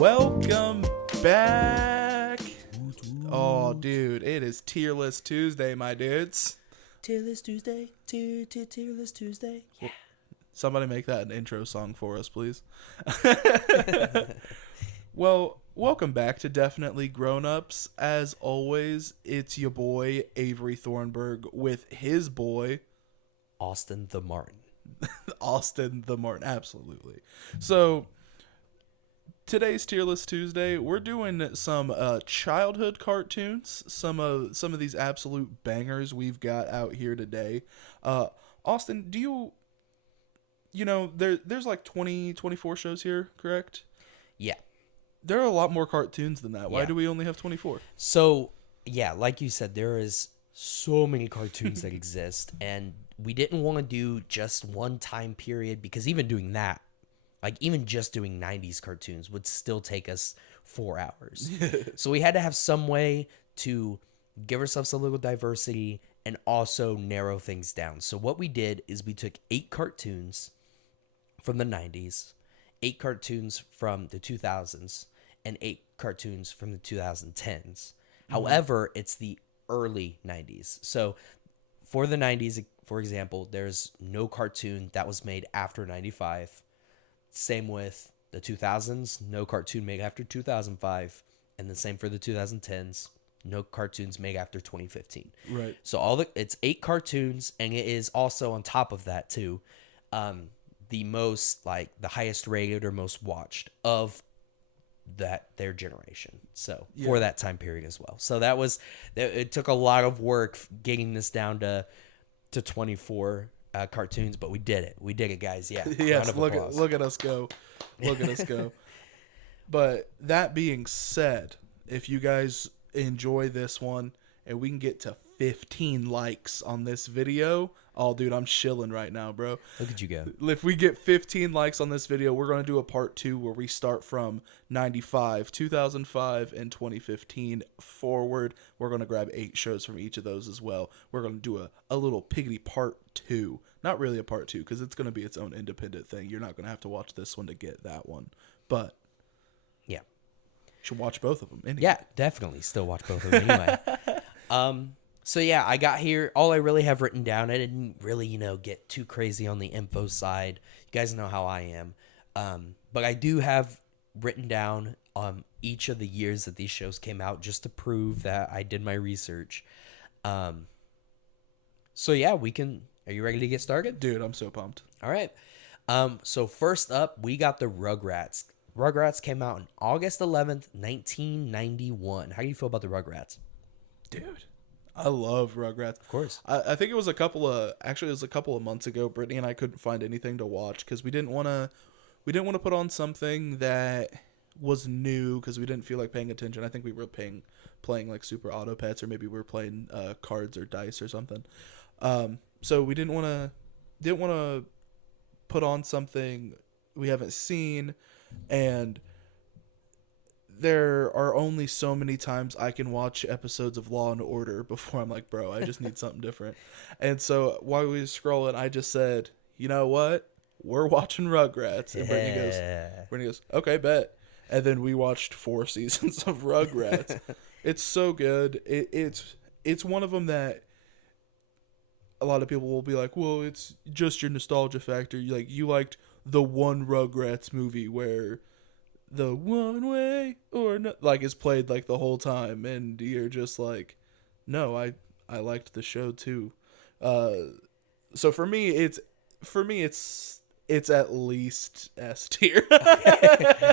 Welcome back. Oh, dude, it is Tier List Tuesday, my dudes. Tier List Tuesday, Tier List Tuesday. Yeah. Somebody make that an intro song for us, please. Well, welcome back to Definitely Grown Ups. As always, it's your boy, Avery Thornburg, with his boy, Austin the Martin. Austin the Martin. Absolutely. So, today's Tier List Tuesday, we're doing some childhood cartoons, some of these absolute bangers we've got out here today. Austin, do you know, there's like 24 shows here, correct? Yeah. There are a lot more cartoons than that. Why Yeah. do we only have 24? So, yeah, like you said, there is so many cartoons that exist, and we didn't want to do just one time period because even doing that, like even just doing 90s cartoons would still take us 4 hours. So we had to have some way to give ourselves a little diversity and also narrow things down. So what we did is we took 8 cartoons from the 90s, 8 cartoons from the 2000s, and 8 cartoons from the 2010s. However, it's the early 90s. So for the 90s, for example, there's no cartoon that was made after 95. Same with the 2000s, no cartoon made after 2005. And the same for the 2010s, no cartoons made after 2015. Right. So it's 8 cartoons, and it is also on top of that too, the most, like, the highest rated or most watched of their generation. So for that time period as well. So it took a lot of work getting this down to 24 cartoons, but we did it. We did it, guys. Yeah. Yes. Look at us go. Look at us go. But that being said, if you guys enjoy this one and we can get to 15 likes on this video, oh, dude, I'm chilling right now, bro. Look at you go. If we get 15 likes on this video, we're going to do a part 2 where we start from 95, 2005, and 2015 forward. We're going to grab 8 shows from each of those as well. We're going to do a little piggity part 2. Not really a part 2 because it's going to be its own independent thing. You're not going to have to watch this one to get that one. But yeah, you should watch both of them anyway. Yeah, definitely still watch both of them anyway. So yeah, I got here. All I really have written down, I didn't really, get too crazy on the info side. You guys know how I am. But I do have written down each of the years that these shows came out just to prove that I did my research. So yeah, are you ready to get started? Dude, I'm so pumped. All right. So first up, we got the Rugrats. Rugrats came out on August 11th, 1991. How do you feel about the Rugrats? Dude, I love Rugrats. Of course. I think it was a couple of months ago. Brittany and I couldn't find anything to watch because we didn't want to put on something that was new because we didn't feel like paying attention. I think we were playing like Super Auto Pets, or maybe we were playing cards or dice or something. So we didn't want to put on something we haven't seen, and there are only so many times I can watch episodes of Law and Order before I'm like, bro, I just need something different. And so while we were scrolling, I just said, you know what? We're watching Rugrats. And Brittany goes, okay, bet. And then we watched 4 seasons of Rugrats. It's so good. It's one of them that a lot of people will be like, well, it's just your nostalgia factor. You liked the one Rugrats movie where the one way or no, like, is played like the whole time, and you're just like, no, I liked the show too. So for me it's at least S tier.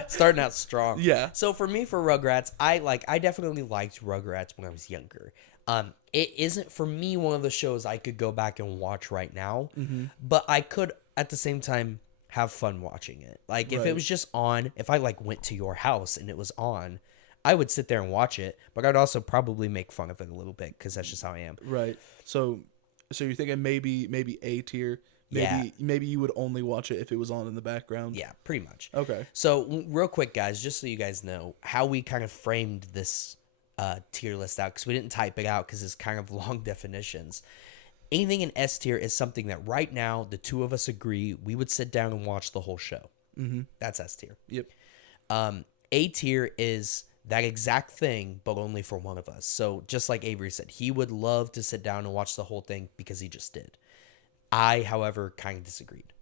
Starting out strong. Yeah. So for me, for Rugrats, I definitely liked Rugrats when I was younger. It isn't for me one of the shows I could go back and watch right now, but I could at the same time have fun watching it. Like, if it was just on, if I went to your house and it was on, I would sit there and watch it, but I'd also probably make fun of it a little bit because that's just how I am. Right. So you're thinking maybe A tier. Maybe you would only watch it if it was on in the background. Yeah, pretty much. Okay. So real quick, guys, just so you guys know how we kind of framed this tier list out, because we didn't type it out because it's kind of long definitions. Anything in S tier is something that right now the two of us agree we would sit down and watch the whole show. Mm-hmm. That's S tier. Yep. A tier is that exact thing, but only for one of us. So just like Avery said, he would love to sit down and watch the whole thing because he just did. I, however, kind of disagreed.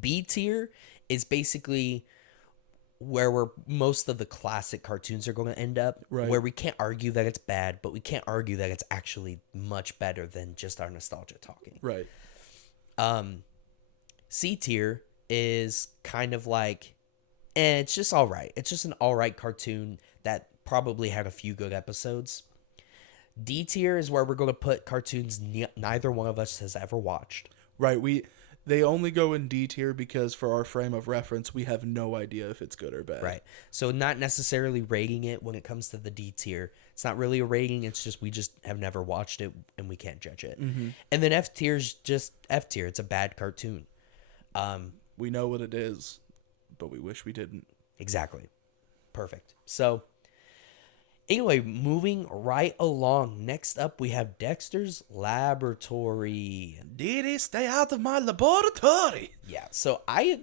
B tier is basically where most of the classic cartoons are going to end up, Right. where we can't argue that it's bad, but we can't argue that it's actually much better than just our nostalgia talking. Right. C tier is kind of like, it's just all right. It's just an all right cartoon that probably had a few good episodes. D tier is where we're going to put cartoons neither one of us has ever watched. Right. They only go in D tier because for our frame of reference, we have no idea if it's good or bad. Right. So not necessarily rating it when it comes to the D tier. It's not really a rating. It's just we just have never watched it and we can't judge it. Mm-hmm. And then F tier is just F tier. It's a bad cartoon. We know what it is, but we wish we didn't. Exactly. Perfect. So anyway, moving right along. Next up, we have Dexter's Laboratory. Did he stay out of my laboratory? Yeah, so I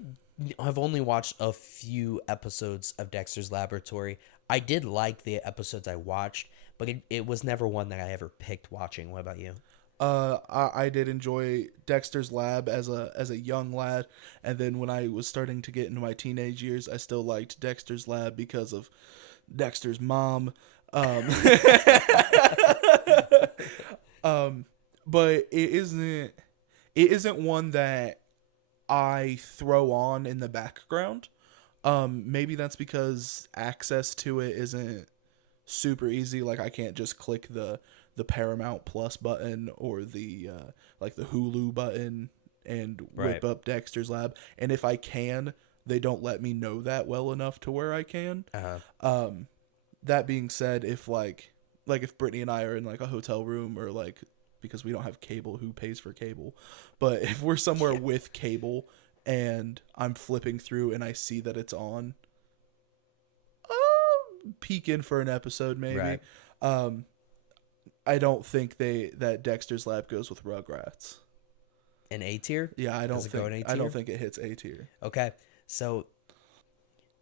have only watched a few episodes of Dexter's Laboratory. I did like the episodes I watched, but it was never one that I ever picked watching. What about you? I did enjoy Dexter's Lab as a young lad, and then when I was starting to get into my teenage years, I still liked Dexter's Lab because of Dexter's mom. But it isn't one that I throw on in the background. Maybe that's because access to it isn't super easy. Like I can't just click the Paramount Plus button or the like the Hulu button and whip up Dexter's Lab. And if I can, they don't let me know that well enough to where I can. That being said, if like if Brittany and I are in like a hotel room or like, because we don't have cable, who pays for cable? But if we're somewhere with cable and I'm flipping through and I see that it's on, peek in for an episode maybe. Right. I don't think that Dexter's Lab goes with Rugrats. An A tier? Yeah, I don't think it hits A tier. Okay. So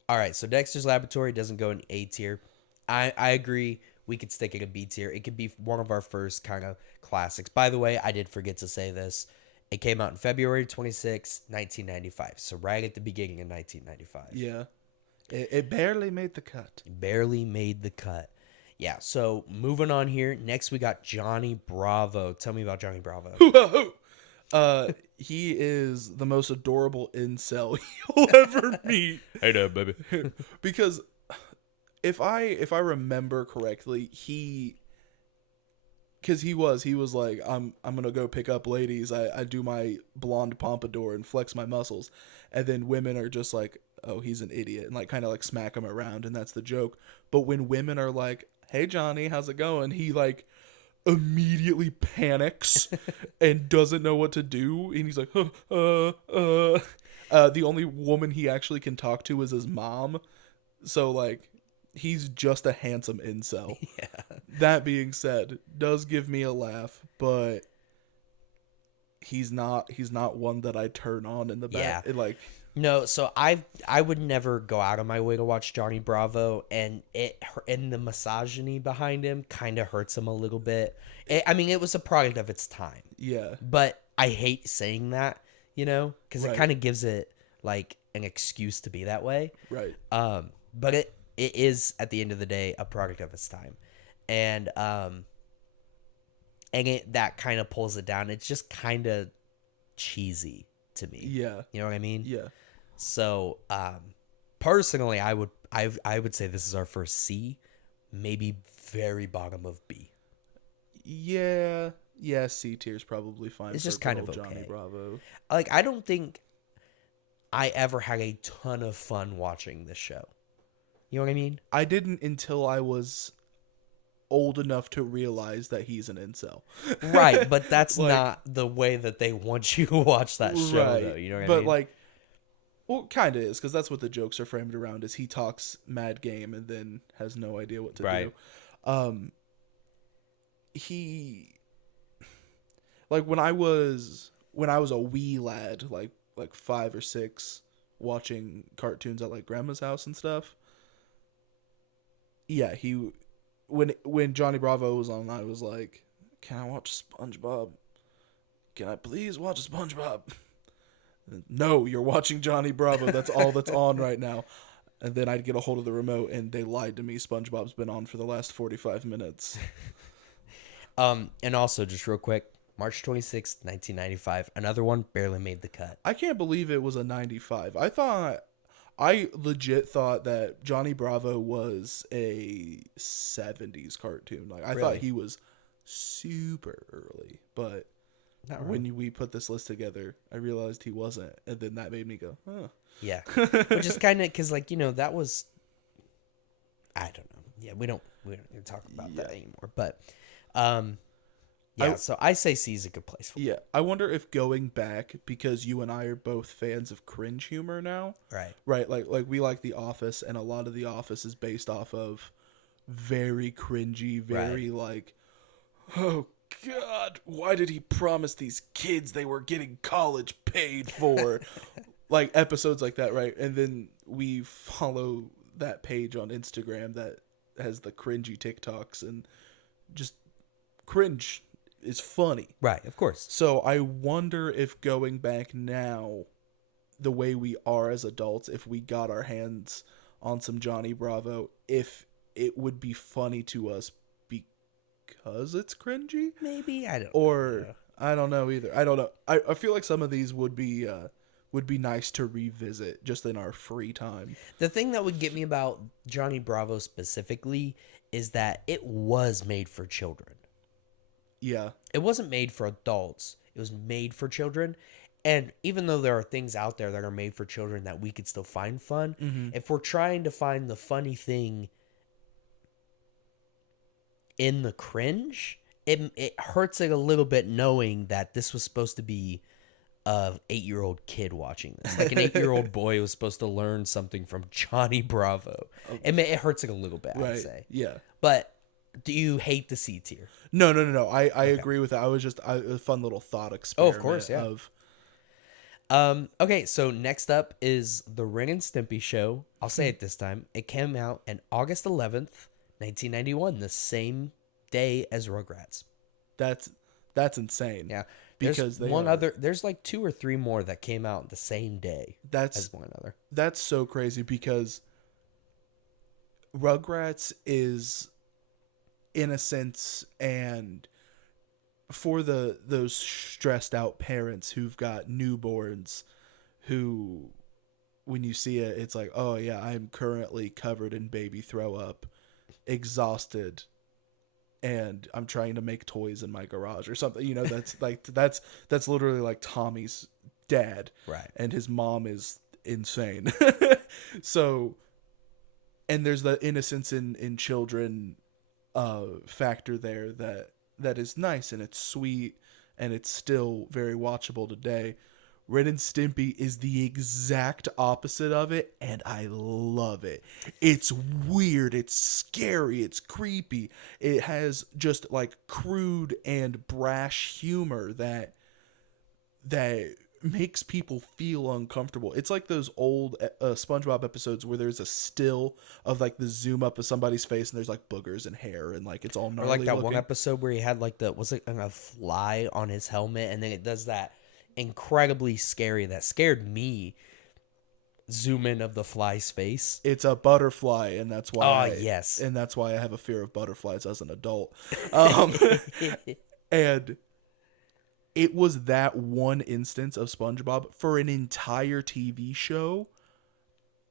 all right, so Dexter's Laboratory doesn't go in A tier. I agree. We could stick it in B tier. It could be one of our first kind of classics. By the way, I did forget to say this. It came out in February 26, 1995. So right at the beginning of 1995. Yeah. It barely made the cut. Barely made the cut. Yeah, so moving on here. Next, we got Johnny Bravo. Tell me about Johnny Bravo. He is the most adorable incel you'll ever meet. Hey there, baby. Because if I remember correctly, he was like, I'm gonna go pick up ladies. I do my blonde pompadour and flex my muscles, and then women are just like, oh, he's an idiot, and like kind of like smack him around, and that's the joke. But when women are like, hey Johnny, how's it going? He like immediately panics and doesn't know what to do, and he's like, the only woman he actually can talk to is his mom, so like he's just a handsome incel. Yeah. That being said, does give me a laugh, but he's not one that I turn on in the back. Yeah. Like, no, so I would never go out of my way to watch Johnny Bravo, and the misogyny behind him kind of hurts him a little bit. It was a product of its time. yeah. But I hate saying that, because Right. it kind of gives it like an excuse to be that way. Right. But it is at the end of the day a product of its time, and that kind of pulls it down. It's just kind of cheesy to me. Yeah. You know what I mean? Yeah. So, personally, I would say this is our first C, maybe very bottom of B. Yeah. Yeah, C tier's probably fine. It's for just kind good of old Johnny okay. Bravo. Like, I don't think I ever had a ton of fun watching this show. You know what I mean? I didn't until I was old enough to realize that he's an incel. Right, but that's Like, not the way that they want you to watch that show, right. though. You know what I But mean? like, well, kind of is, because that's what the jokes are framed around. Is he talks mad game and then has no idea what to Right. do. He, like when I was a wee lad, like 5 or 6, watching cartoons at like grandma's house and stuff. yeah, he when Johnny Bravo was on, I was like, "Can I watch SpongeBob? Can I please watch SpongeBob?" No, you're watching Johnny Bravo. That's all that's on right now. And then I'd get a hold of the remote, and they lied to me. SpongeBob's been on for the last 45 minutes. And also, just real quick, March 26th, 1995, another one barely made the cut. I can't believe it was a 95. I legit thought that Johnny Bravo was a 70s cartoon. Like, I thought Really? he was super early. But Not really. when we put this list together, I realized he wasn't. And then that made me go, huh. Yeah. Which is kind of, because, like, you know, that was, I don't know. Yeah, we don't talk about that anymore. But, so I say C is a good place for Yeah, I wonder if going back, because you and I are both fans of cringe humor now, Right. right? Like we like The Office, and a lot of The Office is based off of very cringy, very like, oh God, why did he promise these kids they were getting college paid for? Like episodes like that, right? And then we follow that page on Instagram that has the cringy TikToks, and just cringe is funny. Right, of course. So I wonder if going back now, the way we are as adults, if we got our hands on some Johnny Bravo, if it would be funny to us because it's cringy? Maybe, I don't Or know. I don't know either. I don't know. I feel like some of these would be nice to revisit just in our free time. The thing that would get me about Johnny Bravo specifically is that it was made for children. Yeah. It wasn't made for adults. It was made for children. And even though there are things out there that are made for children that we could still find fun, if we're trying to find the funny thing in the cringe, it hurts it a little bit knowing that this was supposed to be an 8-year-old kid watching this. Like an 8-year-old boy was supposed to learn something from Johnny Bravo. It hurts it a little bit, Right. I'd say. Yeah. But do you hate the C tier? No. I agree with that. I was just a fun little thought experiment. of course, yeah. Okay, so next up is the Ren and Stimpy show. I'll say it this time. It came out on August 11th, 1991, the same day as Rugrats. That's insane. Yeah. Because there's like 2 or 3 more that came out the same day as one another. That's so crazy because Rugrats is innocence, and for those stressed out parents who've got newborns who, when you see it, it's like, oh yeah, I'm currently covered in baby throw up, exhausted, and I'm trying to make toys in my garage or something. You know, that's like that's literally like Tommy's dad, Right. and his mom is insane. So, and there's the innocence in children factor there that is nice, and it's sweet, and it's still very watchable today. Ren and Stimpy is the exact opposite of it, and I love it. It's weird, it's scary, it's creepy. It has just like crude and brash humor that makes people feel uncomfortable. It's like those old SpongeBob episodes where there's a still of like the zoom up of somebody's face, and there's like boogers and hair, and like it's all gnarly. Or like that looking. one episode where he had like a fly on his helmet, and then it does that incredibly scary, that scared me, zoom in of the fly's face. It's a butterfly, and that's why. Yes. And that's why I have a fear of butterflies as an adult. And it was that one instance of SpongeBob for an entire TV show,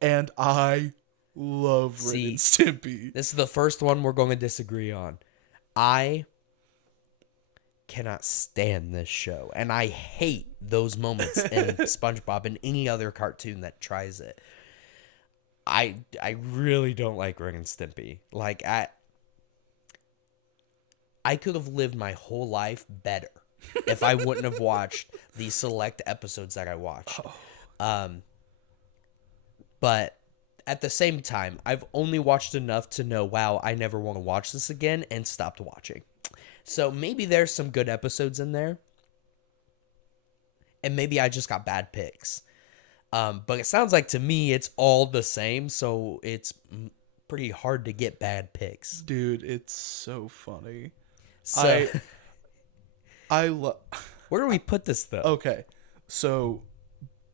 and I love Ren and Stimpy. This is the first one we're going to disagree on. I cannot stand this show, and I hate those moments in SpongeBob and any other cartoon that tries it. I really don't like Ren and Stimpy. Like I could have lived my whole life better if I wouldn't have watched the select episodes that I watched. But at the same time, I've only watched enough to know, wow, I never want to watch this again, and stopped watching. So maybe there's some good episodes in there, and maybe I just got bad picks. But it sounds like to me it's all the same, so it's pretty hard to get bad picks. Dude, it's so funny. So I love. where do we put this though? Okay, so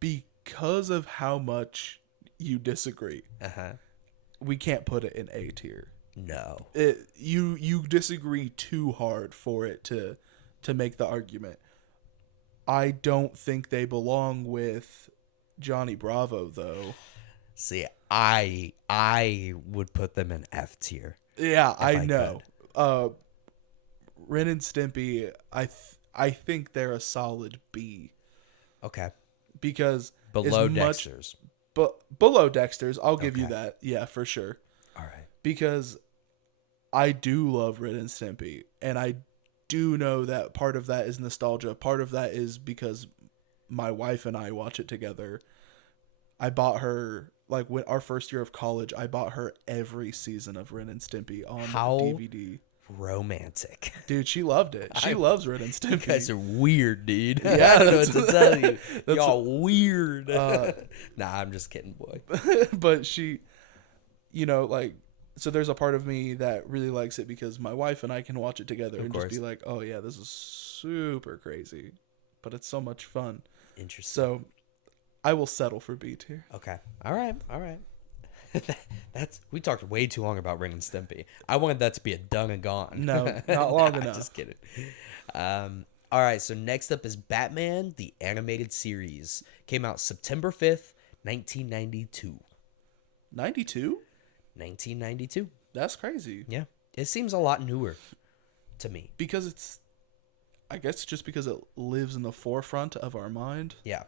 because of how much you disagree, we can't put it in A tier. No. You disagree too hard for it to make the argument. I don't think they belong with Johnny Bravo though. See, I would put them in F tier. Yeah, I know. Ren and Stimpy, I think they're a solid B. Okay. Because below Dexter's. But below Dexter's, I'll give you that. Yeah, for sure. All right. Because I do love Ren and Stimpy, and I do know that part of that is nostalgia. Part of that is because my wife and I watch it together. I bought her, like, when our first year of college, I bought her every season of Ren and Stimpy on DVD. Romantic. Dude, she loved it. She loves Ren and Stimpy. You guys are weird, dude. Yeah, I don't know what to tell you. Y'all weird. Nah, I'm just kidding, boy. But she, like, so there's a part of me that really likes it because my wife and I can watch it together and just be like, oh yeah, this is super crazy, but it's so much fun. Interesting. So I will settle for B tier. Okay. All right. We talked way too long about Ren and Stimpy. I wanted that to be a done and gone. No, not long enough. Just kidding. All right. So next up is Batman, the animated series. Came out September 5th, 1992. 92? 1992. That's crazy. Yeah. It seems a lot newer to me. Because I guess just because it lives in the forefront of our mind. Yeah.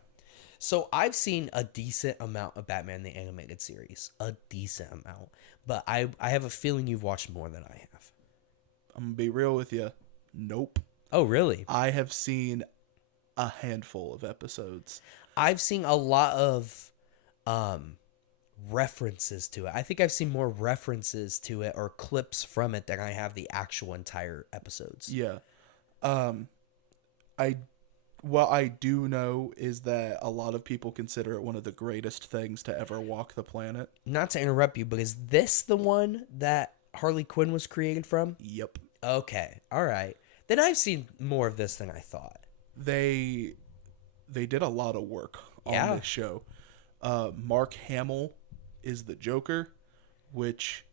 So I've seen a decent amount of Batman the Animated Series. A decent amount. But I have a feeling you've watched more than I have. I'm going to be real with you. Nope. Oh, really? I have seen a handful of episodes. I've seen a lot of references to it. I think I've seen more references to it or clips from it than I have the actual entire episodes. Yeah. What I do know is that a lot of people consider it one of the greatest things to ever walk the planet. Not to interrupt you, but is this the one that Harley Quinn was created from? Yep. Okay. All right. Then I've seen more of this than I thought. They did a lot of work on this show. Mark Hamill is the Joker, which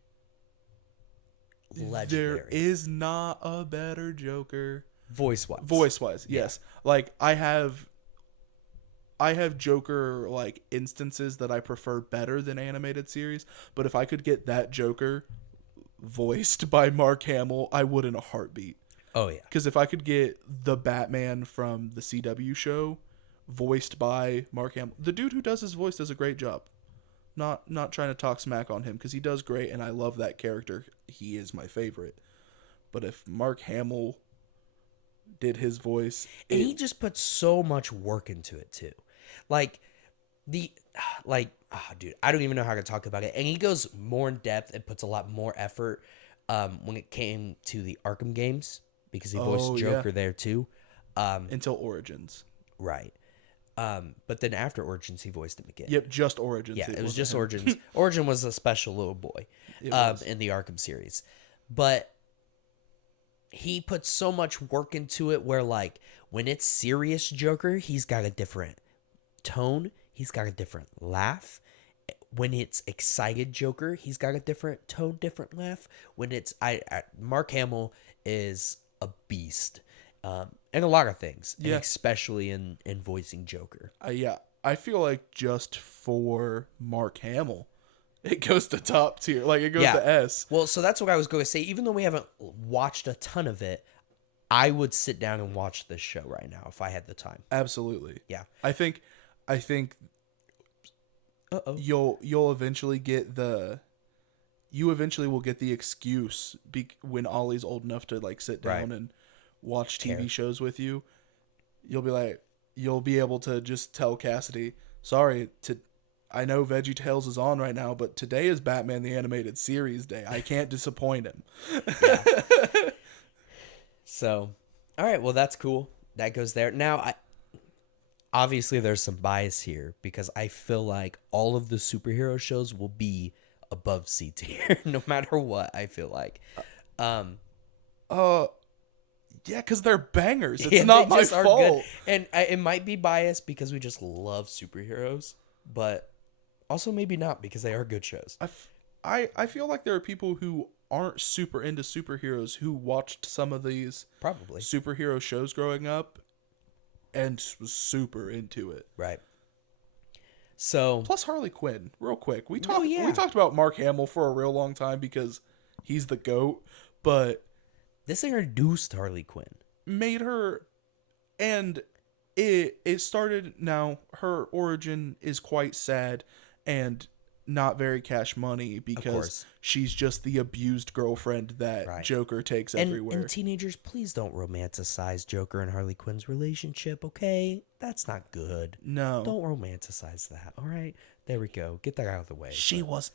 legendary. There is not a better Joker. Voice-wise, yes. Like I have Joker like instances that I prefer better than animated series, but if I could get that Joker voiced by Mark Hamill, I would in a heartbeat. Oh yeah. Because if I could get the Batman from the CW show voiced by Mark Hamill, the dude who does his voice does a great job. Not trying to talk smack on him because he does great and I love that character. He is my favorite. But if Mark Hamill did his voice, and he just put so much work into it too. Dude, I don't even know how to talk about it. And he goes more in depth and puts a lot more effort when it came to the Arkham games because he voiced Joker there too. Until Origins. Right. But then after Origins, he voiced him again. Yep, just Origins. Yeah, it was just Origins. Origin was a special little boy in the Arkham series. But he put so much work into it where, like, when it's serious Joker, he's got a different tone. He's got a different laugh. When it's excited Joker, he's got a different tone, different laugh. When it's... Mark Hamill is a beast. And a lot of things, and especially in voicing Joker. I feel like just for Mark Hamill, it goes to top tier. Like, it goes to S. Well, so that's what I was going to say. Even though we haven't watched a ton of it, I would sit down and watch this show right now if I had the time. Absolutely. Yeah. I think you'll eventually get you eventually will get the excuse when Ollie's old enough to, like, sit down and watch TV shows with you. You'll be able to just tell Cassidy, sorry, I know Veggie Tales is on right now, but today is Batman the Animated Series day. I can't disappoint him. So, all right, well, that's cool. That goes there. Now, obviously there's some bias here because I feel like all of the superhero shows will be above C tier, no matter what. I feel like, Yeah, because they're bangers. It's yeah, not they my just are fault. and it might be biased because we just love superheroes, but also maybe not because they are good shows. I feel like there are people who aren't super into superheroes who watched some of these Probably superhero shows growing up and was super into it. right. So Plus Harley Quinn, real quick. We yeah. talked about Mark Hamill for a real long time because he's the GOAT, but this introduced Harley Quinn. made her, and it started. Now her origin is quite sad and not very cash money because course. she's just the abused girlfriend that Right. Joker takes And everywhere. teenagers, please don't romanticize Joker and Harley Quinn's relationship, okay? That's not good. No, Don't romanticize that, all right? There we go. Get that out of the way. she was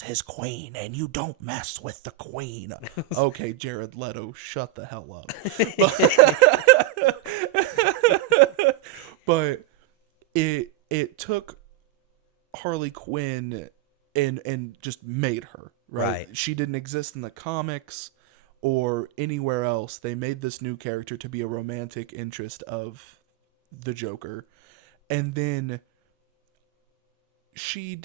his queen, and you don't mess with the queen. Okay, Jared Leto, shut the hell up. But it took Harley Quinn and just made her, right? Right. She didn't exist in the comics or anywhere else. They made this new character to be a romantic interest of the Joker. And then she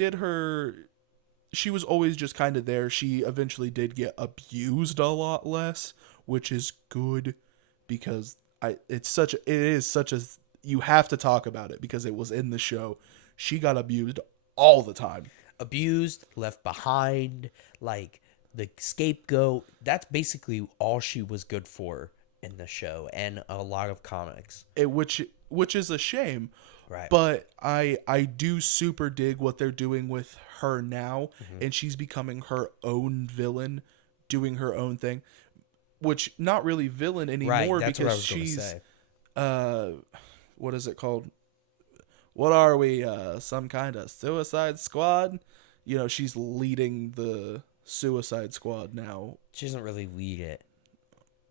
was always just kind of there. She eventually did get abused a lot less, which is good because it is such a you have to talk about it because it was in the show. She got abused all the time. Abused, left behind, like the scapegoat. That's basically all she was good for in the show and a lot of comics. Which is a shame. Right. But I do super dig what they're doing with her now, and she's becoming her own villain, doing her own thing, which not really villain anymore right, that's because what I was she's gonna say. What is it called? What are we? Some kind of Suicide Squad? You know, she's leading the Suicide Squad now. She doesn't really lead it,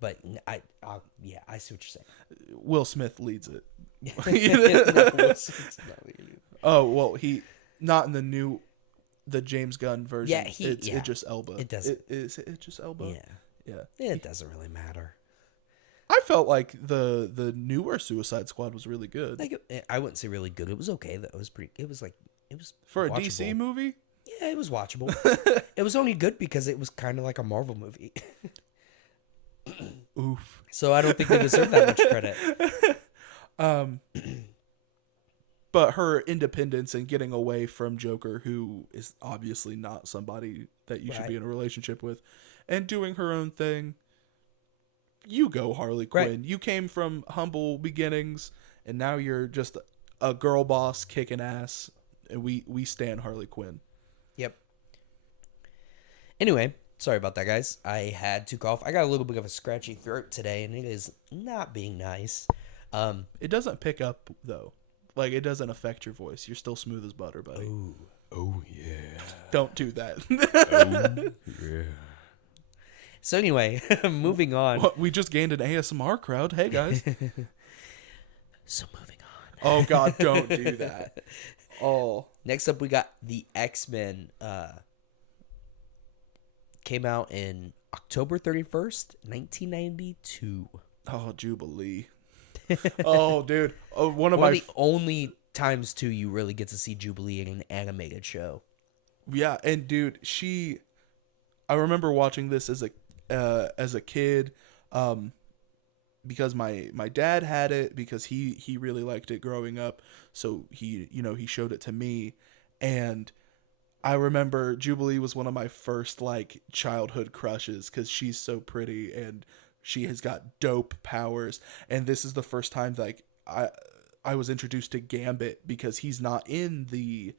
but I see what you're saying. Will Smith leads it. No, Oh well, he not in the James Gunn version. Yeah, it's Idris Elba. It doesn't. Is it Idris Elba? Yeah, Yeah. it doesn't really matter. I felt like the newer Suicide Squad was really good. Like I wouldn't say really good. It was okay though. It was For a watchable. DC movie? Yeah, it was watchable. It was only good because it was kind of like a Marvel movie. Oof. So I don't think they deserve that much credit. But her independence and getting away from Joker, who is obviously not somebody that you should be in a relationship with, and doing her own thing. You go, Harley Quinn. Right. You came from humble beginnings, and now you're just a girl boss kicking ass, and we stand Harley Quinn. Yep. Anyway, sorry about that, guys. I had to cough. I got a little bit of a scratchy throat today, and it is not being nice. It doesn't pick up, though. Like, it doesn't affect your voice. You're still smooth as butter, buddy. Ooh. Oh, yeah. Don't do that. Oh, yeah. So anyway, moving on. What, we just gained an ASMR crowd. Hey, guys. So moving on. Oh, God, don't do that. Oh. Next up, we got the X-Men. Came out in October 31st, 1992. Oh, Jubilee. Oh, dude. Oh, one of One my... of the only times, too, you really get to see Jubilee in an animated show. Yeah, and dude, I remember watching this as a kid, because my dad had it because he really liked it growing up, so he showed it to me, and I remember Jubilee was one of my first like childhood crushes because she's so pretty and she has got dope powers, and this is the first time like I was introduced to Gambit because he's not in the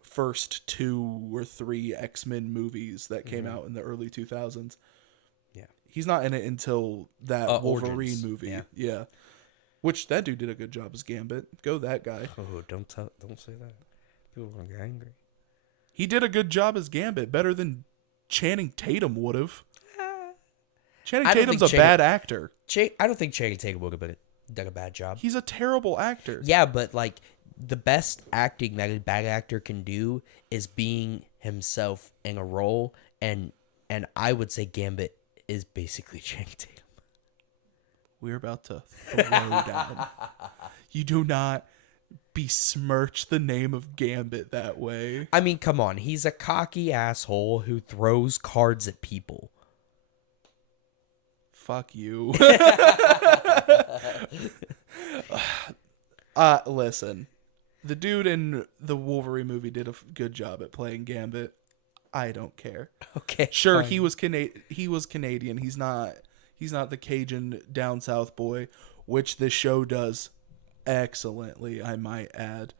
first 2 or 3 X-Men movies that came out in the early 2000s. Yeah. He's not in it until that Wolverine Origins. movie. Yeah. Which that dude did a good job as Gambit. Go that guy. Oh, don't say that. People are going to get angry. He did a good job as Gambit, better than Channing Tatum would have. Channing Tatum's a bad actor. I don't think Channing Tatum would have done a bad job. He's a terrible actor. Yeah, but like the best acting that a bad actor can do is being himself in a role, and I would say Gambit is basically Channing Tatum. We're about to throw down. You do not besmirch the name of Gambit that way. I mean, come on. He's a cocky asshole who throws cards at people. Fuck you. Listen. The dude in the Wolverine movie did a good job at playing Gambit. I don't care. Okay. Sure, fine. he was Canadian. He's not the Cajun down south boy, which this show does excellently, I might add.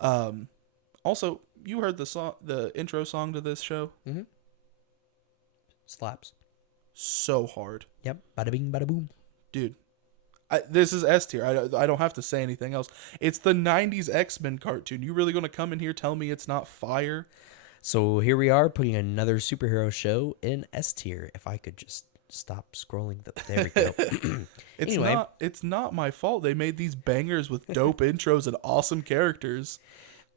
Also, you heard the intro song to this show? Mm-hmm. Slaps. So hard. Yep. Bada bing, bada boom. Dude. This is S tier. I don't have to say anything else. It's the 90s X-Men cartoon. You really going to come in here tell me it's not fire? So here we are putting another superhero show in S tier. If I could just stop scrolling. There we go. Anyway. It's not my fault. They made these bangers with dope intros and awesome characters.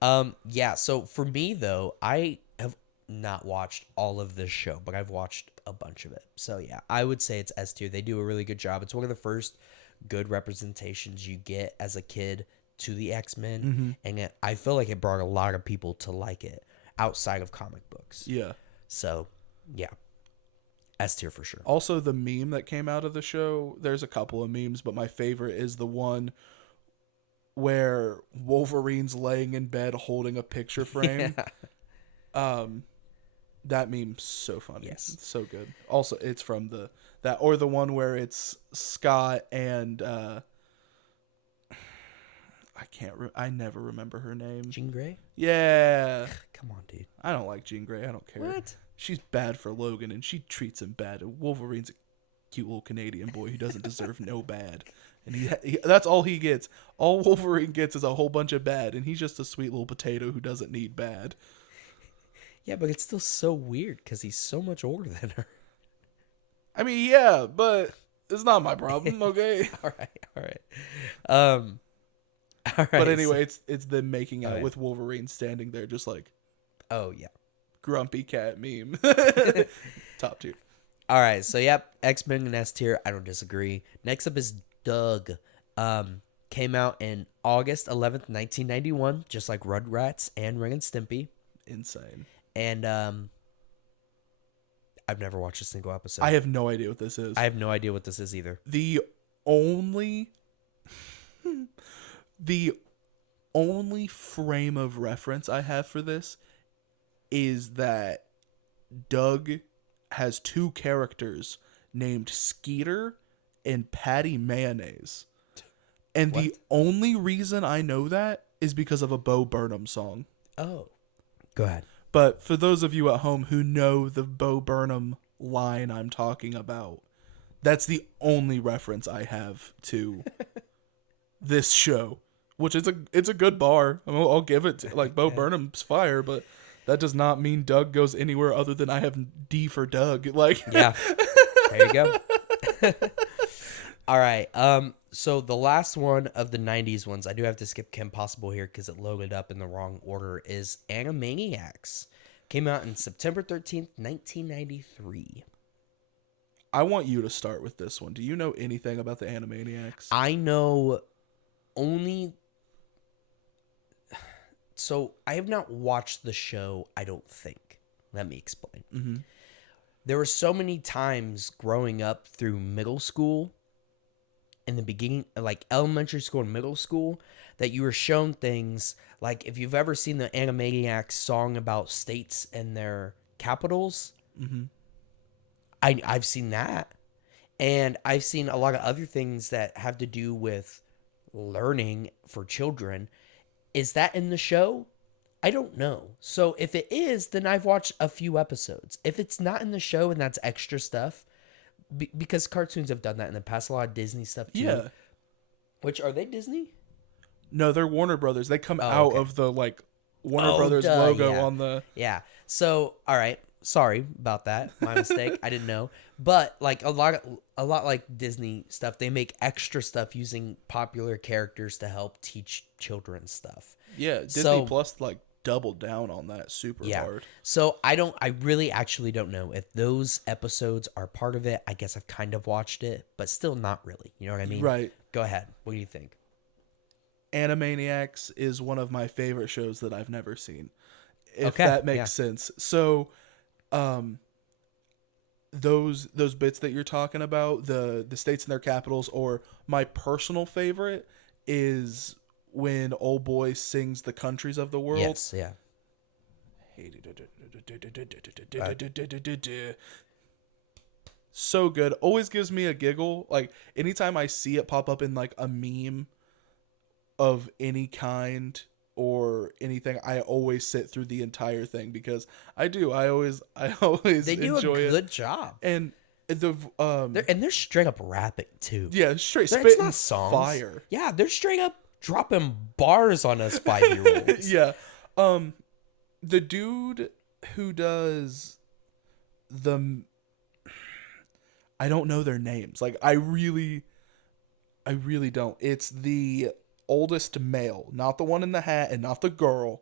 Yeah, so for me though, I have not watched all of this show, but I've watched a bunch of it. So yeah, I would say it's S tier. They do a really good job. It's one of the first good representations you get as a kid to the X-Men, and I feel like it brought a lot of people to like it outside of comic books. Yeah. So, yeah. S tier for sure. Also, the meme that came out of the show, there's a couple of memes, but my favorite is the one where Wolverine's laying in bed holding a picture frame. Yeah. That meme's so funny. Yes. It's so good. Also, it's from the one where it's Scott and I never remember her name. Jean Grey? Yeah. Come on, dude. I don't like Jean Grey. I don't care. What? She's bad for Logan, and she treats him bad. And Wolverine's a cute little Canadian boy who doesn't deserve no bad. And he that's all he gets. All Wolverine gets is a whole bunch of bad, and he's just a sweet little potato who doesn't need bad. Yeah, but it's still so weird because he's so much older than her. I mean, yeah, but it's not my problem, okay? All right. All right. But anyway, it's them making out Okay. with Wolverine standing there just like Oh, yeah. grumpy cat meme. Top tier. All right, so yep, X-Men and S tier. I don't disagree. Next up is Doug. Came out in August 11th, 1991, just like Rugrats and Ren and Stimpy. Insane. And I've never watched a single episode. I have no idea what this is. I have no idea what this is either. The only frame of reference I have for this is that Doug has two characters named Skeeter and Patty Mayonnaise. And the only reason I know that is because of a Bo Burnham song. Oh. Go ahead. But for those of you at home who know the Bo Burnham line I'm talking about, that's the only reference I have to this show, which is it's a good bar. I'll give it to, like, Bo Burnham's fire, but that does not mean Doug goes anywhere other than I have D for Doug. Like, Yeah. There you go. All right. So the last one of the 90s ones, I do have to skip Kim Possible here because it loaded up in the wrong order, is Animaniacs. Came out in September 13th, 1993. I want you to start with this one. Do you know anything about the Animaniacs? I know only... So I have not watched the show, I don't think. Let me explain. Mm-hmm. There were so many times growing up through middle school, in the beginning, like elementary school and middle school, that you were shown things like, if you've ever seen the Animaniacs song about states and their capitals, Mm-hmm. I've seen that. And I've seen a lot of other things that have to do with learning for children. Is that in the show? I don't know. So if it is, then I've watched a few episodes. If it's not in the show and that's extra stuff, because cartoons have done that in the past, a lot of Disney stuff too. Yeah. Which, are they Disney? No, they're Warner Brothers. They come out okay. of the, like, Warner Brothers logo on the... Yeah. So, all right. Sorry about that. My mistake. I didn't know. But like a lot like Disney stuff, they make extra stuff using popular characters to help teach children stuff. Yeah, Disney So, Plus like doubled down on that super yeah. hard. So I really actually don't know if those episodes are part of it. I guess I've kind of watched it, but still not really. You know what I mean? Right. Go ahead. What do you think? Animaniacs is one of my favorite shows that I've never seen. If Okay, that makes yeah. sense. So, those bits that you're talking about, the states and their capitals, or my personal favorite is when old boy sings the countries of the world. Yes, yeah. So good. Always gives me a giggle. Like anytime I see it pop up in like a meme of any kind or anything, I always sit through the entire thing because I always They do enjoy a it. good job. And the They're straight up rapping too. yeah, straight It's spitting not songs. fire. Yeah, they're straight up dropping bars on us 5-year-olds. Yeah. The dude who does the I don't know their names. Like I really don't. It's the oldest male, not the one in the hat and not the girl.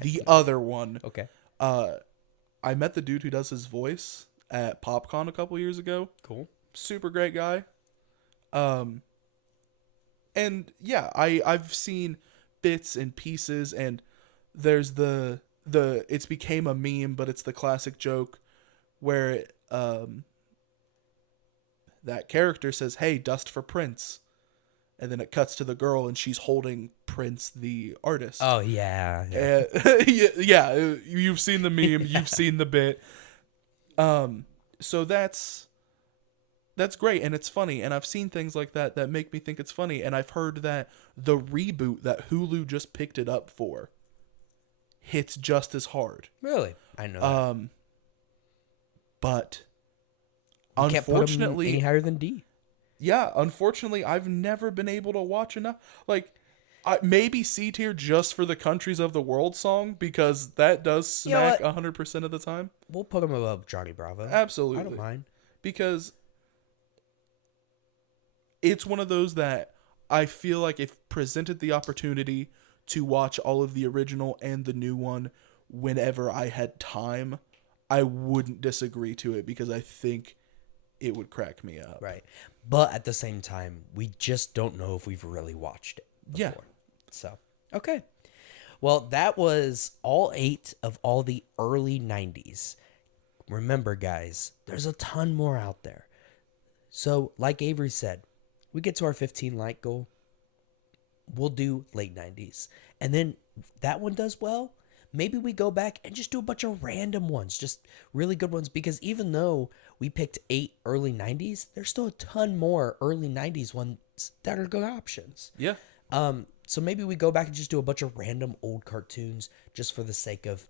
The other one. Okay. I met the dude who does his voice at PopCon a couple years ago. Cool. Super great guy. And yeah, I've seen bits and pieces, and there's the it's became a meme, but it's the classic joke where that character says, "Hey, dust for Prince," and then it cuts to the girl and she's holding Prince, the artist. Oh yeah. Yeah, you've seen the meme, you've seen the bit. So that's great, and it's funny, and I've seen things like that that make me think it's funny, and I've heard that the reboot that Hulu just picked it up for hits just as hard. Really? I know. That. But You can't put 'em unfortunately, any higher than D. yeah, unfortunately, I've never been able to watch enough. Like, maybe C tier just for the Countries of the World song, because that does You know smack what? 100% of the time. We'll put them above Johnny Bravo. Absolutely. I don't mind. Because it's one of those that I feel like if presented the opportunity to watch all of the original and the new one whenever I had time, I wouldn't disagree to it because I think it would crack me up. Right. But at the same time, we just don't know if we've really watched it before. Yeah. So, okay. Well, that was all 8 of all the early 90s. Remember, guys, there's a ton more out there. So, like Avery said, we get to our 15 like goal, we'll do late 90s. And then that one does well, maybe we go back and just do a bunch of random ones, just really good ones, because even though we picked 8 early 90s, there's still a ton more early 90s ones that are good options. Yeah. So maybe we go back and just do a bunch of random old cartoons just for the sake of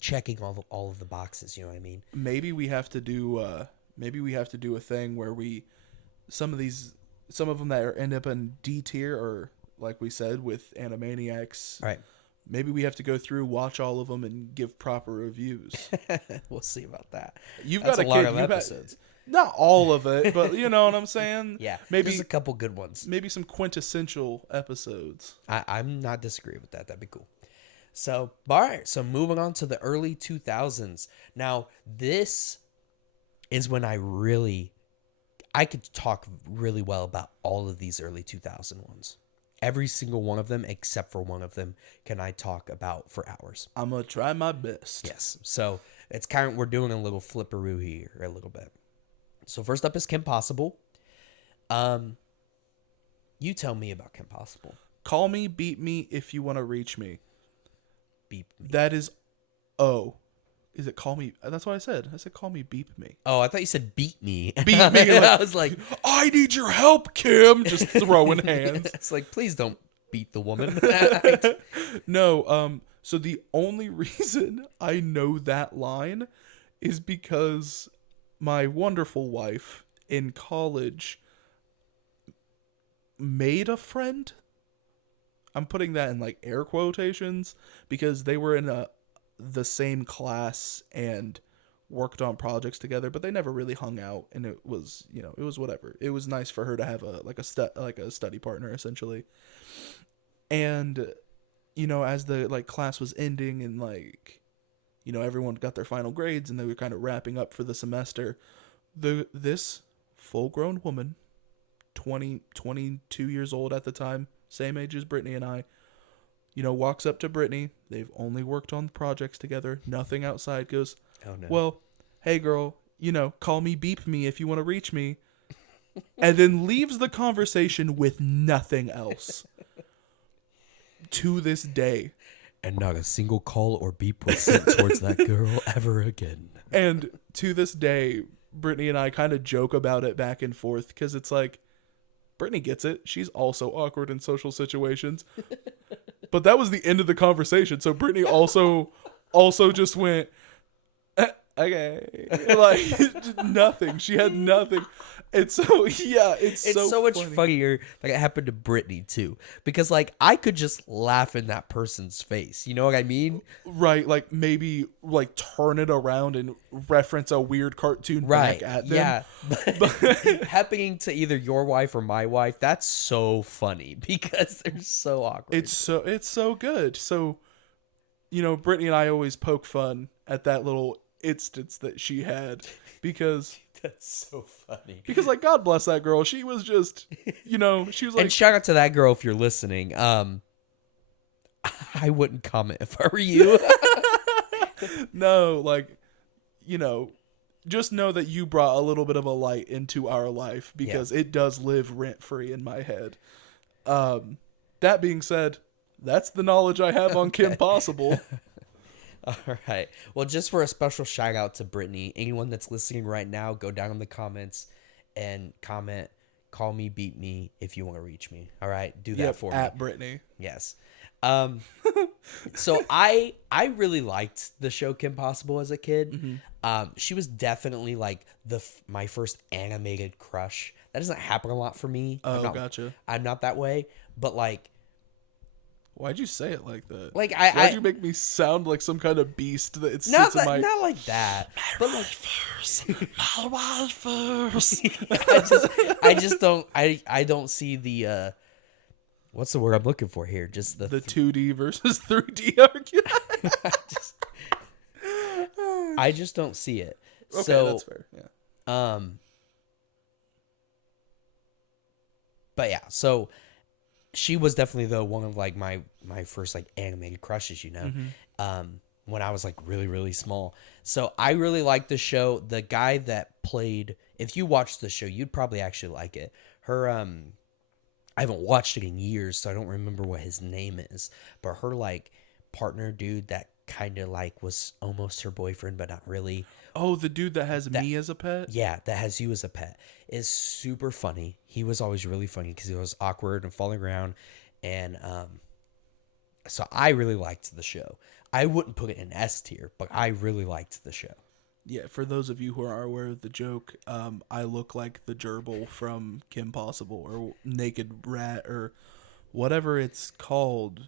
checking all of the boxes, you know what I mean? Maybe we have to do a thing where some of them that end up in D tier, or like we said with Animaniacs. All right. Maybe we have to go through, watch all of them, and give proper reviews. We'll see about that. You've That's got a lot kid. of episodes. Not all of it, but you know what I'm saying? Yeah, Maybe there's a couple good ones. Maybe some quintessential episodes. I'm not disagreeing with that. That'd be cool. So, all right. So moving on to the early 2000s. Now, this is when I could talk really well about all of these early 2000 ones. Every single one of them, except for one of them, can I talk about for hours. I'm going to try my best. Yes. So it's we're doing a little flipperoo here a little bit. So first up is Kim Possible. You tell me about Kim Possible. Call me, beat me if you want to reach me. Beep me. That is, is it call me? That's what I said. I said call me, beep me. Oh, I thought you said beat me. Beat me. I was like, I need your help, Kim. Just throwing hands. It's like, please don't beat the woman. No, so the only reason I know that line is because my wonderful wife in college made a friend. I'm putting that in like air quotations because they were in the same class and worked on projects together, but they never really hung out, and it was, it was whatever. It was nice for her to have a study partner essentially. And as the class was ending and everyone got their final grades and they were kind of wrapping up for the semester, this full-grown woman, 22 years old at the time, same age as Brittany and I, walks up to Brittany. They've only worked on projects together, nothing outside. Goes, "Oh no. Well, hey girl, call me, beep me if you want to reach me." And then leaves the conversation with nothing else. To this day. And not a single call or beep was sent towards that girl ever again. And to this day, Brittany and I kind of joke about it back and forth, because it's like, Brittany gets it. She's also awkward in social situations. But that was the end of the conversation. So Brittany also just went, okay. Nothing. She had nothing. And so, yeah, it's so much funny. funnier that it happened to Brittany, too. Because, I could just laugh in that person's face. You know what I mean? Right. Maybe, turn it around and reference a weird cartoon back at them. Yeah. But happening to either your wife or my wife, that's so funny because they're so awkward. It's so good. So, Brittany and I always poke fun at that little instance that she had, because that's so funny. Because God bless that girl. She was just, she was like. And shout out to that girl if you're listening. I wouldn't comment if I were you. No, just know that you brought a little bit of a light into our life, because it does live rent free in my head. That being said, that's the knowledge I have on Kim Possible. All right. Well, just for a special shout out to Brittany, anyone that's listening right now, go down in the comments and comment, call me, beat me if you want to reach me. All right. Do that for me. At Brittany. Yes. So I really liked the show Kim Possible as a kid. Mm-hmm. She was definitely my first animated crush. That doesn't happen a lot for me. Oh, gotcha. I'm not that way, but why'd you say it like that? Why'd you make me sound like some kind of beast that sits not in my... Not like that. My wife first. I just don't... I don't see the... what's the word I'm looking for here? Just the 2D versus 3D argument. I just don't see it. Okay, so, that's fair. Yeah. But yeah, so... She was definitely one of my first animated crushes, Mm-hmm. When I was really, really small. So I really liked the show. The guy that played, if you watched the show, you'd probably actually like it. Her, I haven't watched it in years, so I don't remember what his name is. But her partner dude that kind of was almost her boyfriend, but not really. Oh, the dude that has me as a pet? Yeah, that has you as a pet is super funny. He was always really funny because he was awkward and falling around. And so I really liked the show. I wouldn't put it in S tier, but I really liked the show. Yeah, for those of you who are aware of the joke, I look like the gerbil from Kim Possible, or Naked Rat, or whatever it's called.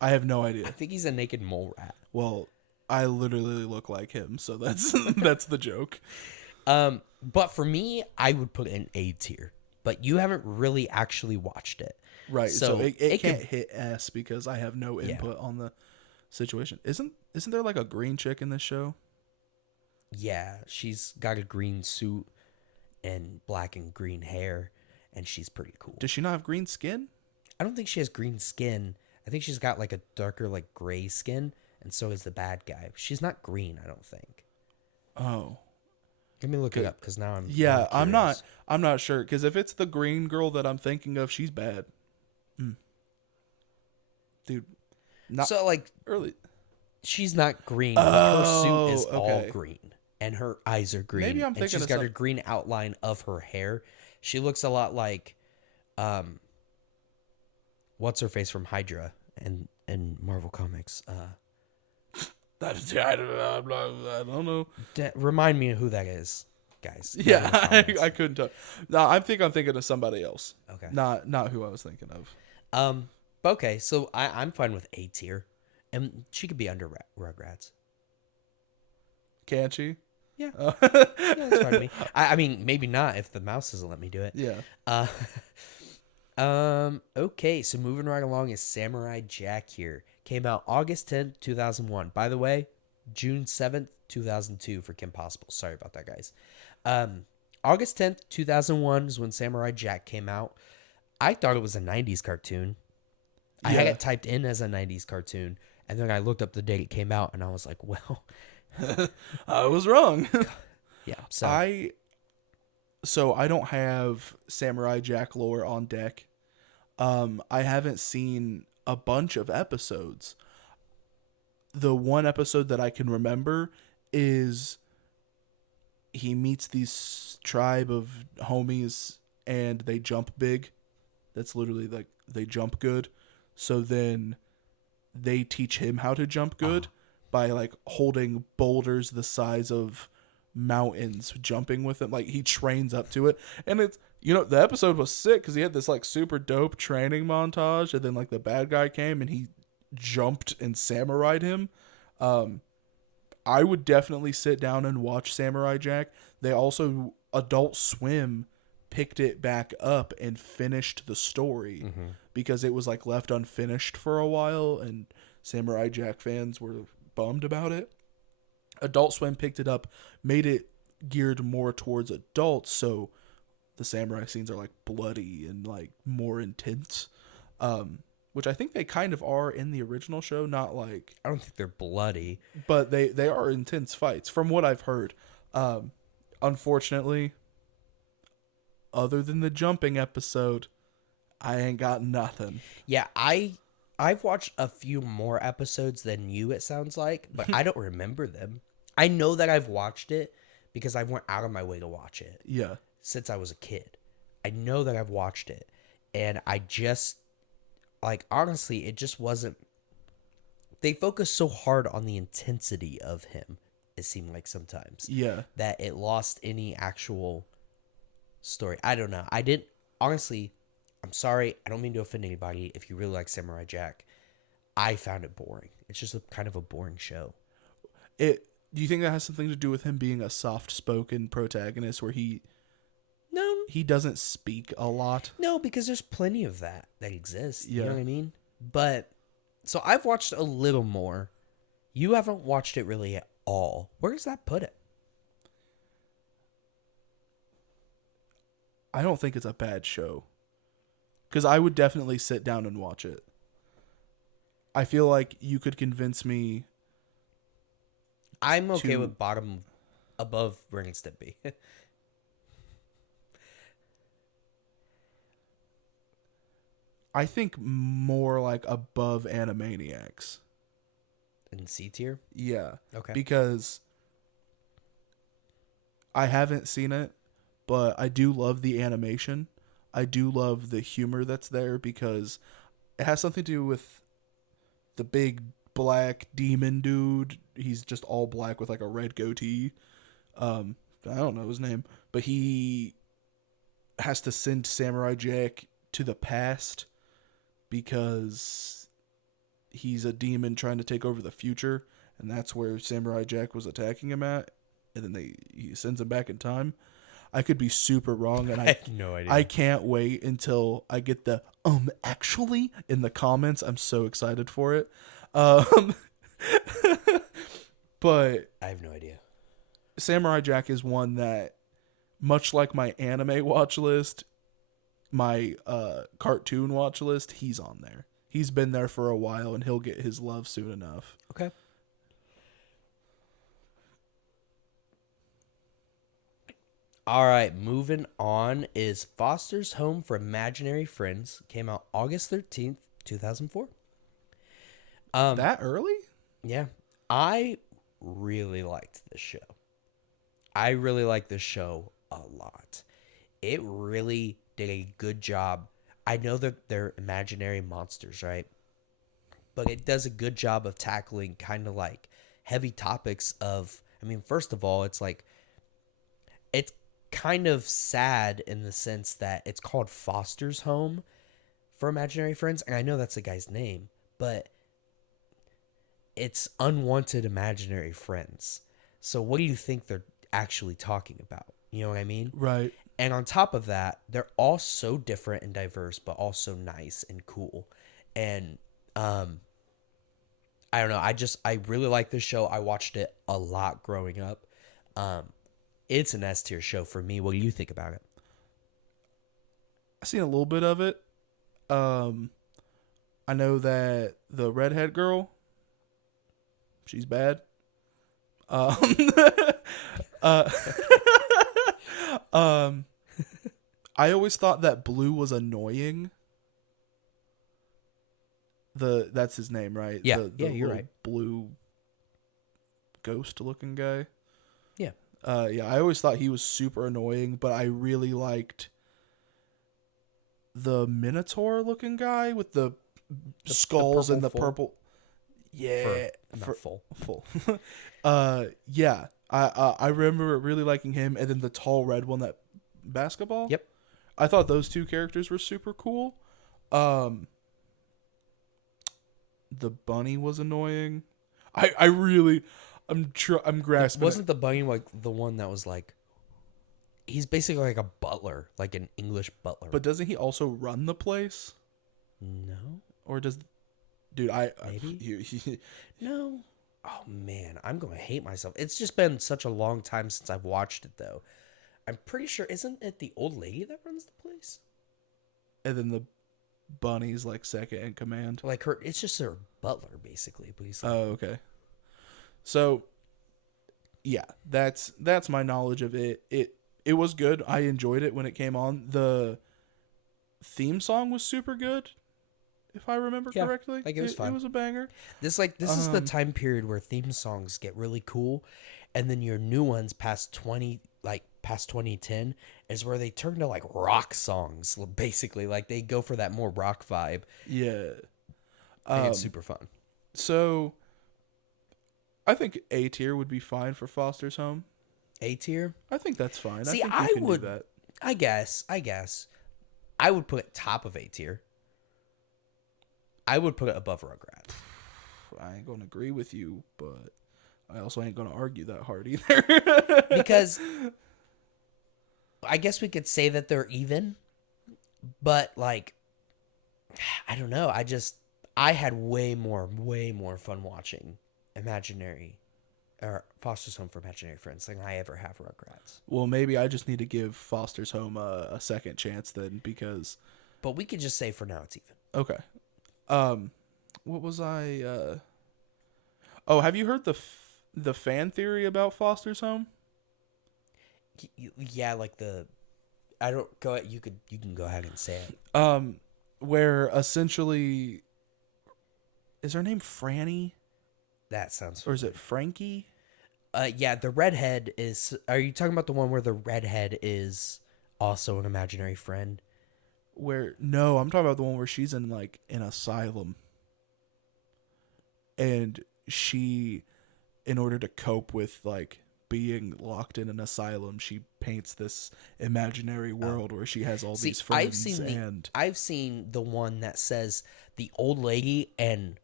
I have no idea. I think he's a naked mole rat. Well, I literally look like him, so that's the joke. But for me, I would put it in A tier. But you haven't really actually watched it. Right, so it can't hit S because I have no input on the situation. Isn't there a green chick in this show? Yeah, she's got a green suit and black and green hair, and she's pretty cool. Does she not have green skin? I don't think she has green skin. I think she's got a darker gray skin, and so is the bad guy. She's not green, I don't think. Oh. Let me look it up because now I'm not sure, because if it's the green girl that I'm thinking of, she's bad. Dude. Not so early. She's not green. Her suit is okay. all green, and her eyes are green. Maybe I'm thinking and she's of got a green outline of her hair. She looks a lot like, what's her face from Hydra and Marvel Comics. I don't know. Remind me of who that is, guys. Yeah, I couldn't tell. No, I'm thinking of somebody else. Okay. Not who I was thinking of. Okay, so I'm fine with A tier. And she could be under Rugrats. Can she? Yeah. Oh. Yeah, that's fine with me. I mean, maybe not if the mouse doesn't let me do it. Yeah. Okay, so moving right along is Samurai Jack here. Came out August 10th, 2001. By the way, June 7th, 2002 for Kim Possible. Sorry about that, guys. August 10th, 2001 is when Samurai Jack came out. I thought it was a 90s cartoon. I had Yeah. it typed in as a 90s cartoon, and then I looked up the date it came out, and I was like, well, I was wrong. yeah. So I don't have Samurai Jack lore on deck. I haven't seen a bunch of episodes. The one episode that I can remember is he meets these tribe of homies and they jump big. That's literally like they jump good. So then they teach him how to jump good by like holding boulders the size of mountains, jumping with him. Like he trains up to it. And it's, the episode was sick because he had this like super dope training montage, and then like the bad guy came and he jumped and samurai'd him. I would definitely sit down and watch Samurai Jack. They also, Adult Swim picked it back up and finished the story because it was like left unfinished for a while, and Samurai Jack fans were bummed about it. Adult Swim picked it up, made it geared more towards adults, so the samurai scenes are like bloody and like more intense, which I think they kind of are in the original show. Not like, I don't think they're bloody, but they are intense fights from what I've heard. Unfortunately, other than the jumping episode, I ain't got nothing. Yeah, I've watched a few more episodes than you, it sounds like, but I don't remember them. I know that I've watched it because I went out of my way to watch it. Yeah. Since I was a kid. I know that I've watched it. And I just, like, honestly, it just wasn't. They focus so hard on the intensity of him, it seemed like sometimes. Yeah. That it lost any actual story. I don't know. I didn't, honestly, I'm sorry. I don't mean to offend anybody. If you really like Samurai Jack, I found it boring. It's just kind of a boring show. Do you think that has something to do with him being a soft-spoken protagonist where he doesn't speak a lot? No, because there's plenty of that exists. Yeah. You know what I mean? But, so I've watched a little more. You haven't watched it really at all. Where does that put it? I don't think it's a bad show. Because I would definitely sit down and watch it. I feel like you could convince me. I'm okay with above Ren and Stimpy. I think more like above Animaniacs. In C tier? Yeah. Okay. Because I haven't seen it, but I do love the animation. I do love the humor that's there because it has something to do with the big black demon dude. He's just all black with like a red goatee. I don't know his name, but he has to send Samurai Jack to the past because he's a demon trying to take over the future, and that's where Samurai Jack was attacking him at, and then he sends him back in time. I could be super wrong, and I have no idea. I can't wait until I get the actually in the comments. I'm so excited for it. But I have no idea. Samurai Jack is one that, much like my anime watch list, my cartoon watch list, he's on there. He's been there for a while, and he'll get his love soon enough. Okay. All right, moving on is Foster's Home for Imaginary Friends. Came out August 13th, 2004. That early? Yeah. I really liked this show. I really like this show a lot. It really did a good job. I know that they're imaginary monsters, right? But it does a good job of tackling kind of like heavy topics of, I mean, first of all, it's like, it's kind of sad in the sense that it's called Foster's Home for Imaginary Friends. And I know that's the guy's name, but it's unwanted imaginary friends. So what do you think they're actually talking about? You know what I mean? Right. And on top of that, they're all so different and diverse, but also nice and cool. And I don't know. I really like this show. I watched it a lot growing up. It's an S tier show for me. What do you think about it? I seen a little bit of it. I know that the redhead girl, she's bad. Um, uh, I always thought that Blue was annoying. That's his name, right? Yeah, The you're little right. blue ghost looking guy. Yeah. Yeah, I always thought he was super annoying, but I really liked the Minotaur looking guy with the skulls and the purple. Yeah, Not full. full. Yeah. I remember really liking him, and then the tall red one, that basketball. Yep. I thought those two characters were super cool. The bunny was annoying. I'm grasping. Wasn't the bunny like the one that was like? He's basically like a butler, like an English butler. But doesn't he also run the place? no, Or does, dude? Maybe? no. Oh man, I'm gonna hate myself. It's just been such a long time since I've watched it, though. I'm pretty sure isn't it the old lady that runs the place? And then the bunny's like second in command. Like her, it's just her butler basically. But he's like, Oh, okay. So, yeah, that's my knowledge of it. It was good. I enjoyed it when it came on. The theme song was super good, if I remember Yeah, correctly. like it was fun. It was a banger. this is the time period where theme songs get really cool, and then your new ones past 2010 is where they turn to like rock songs basically. Like they go for that more rock vibe. Yeah. And it's super fun. So, I think A tier would be fine for Foster's Home. A tier. I think that's fine. See, I think I you can would. do that. I guess. I would put it top of A tier. I would put it above Rugrats. I ain't gonna agree with you, but I also ain't gonna argue that hard either. Because I guess we could say that they're even, but like, I don't know. I had way more fun watching Imaginary or Foster's Home for Imaginary Friends than I ever have Rugrats. Well, maybe I just need to give Foster's Home a second chance then, because But we could just say for now it's even. okay. What was I? Oh, have you heard the fan theory about Foster's Home? Yeah, like I don't go. You can go ahead and say it. Where essentially, is her name Franny, That sounds. or is it Frankie? Yeah, the redhead is. Are you talking about the one where the redhead is also an imaginary friend? No, I'm talking about the one where she's in like an asylum, and she, in order to cope with like being locked in an asylum, she paints this imaginary world where she has all these friends. I've seen the one that says the old lady and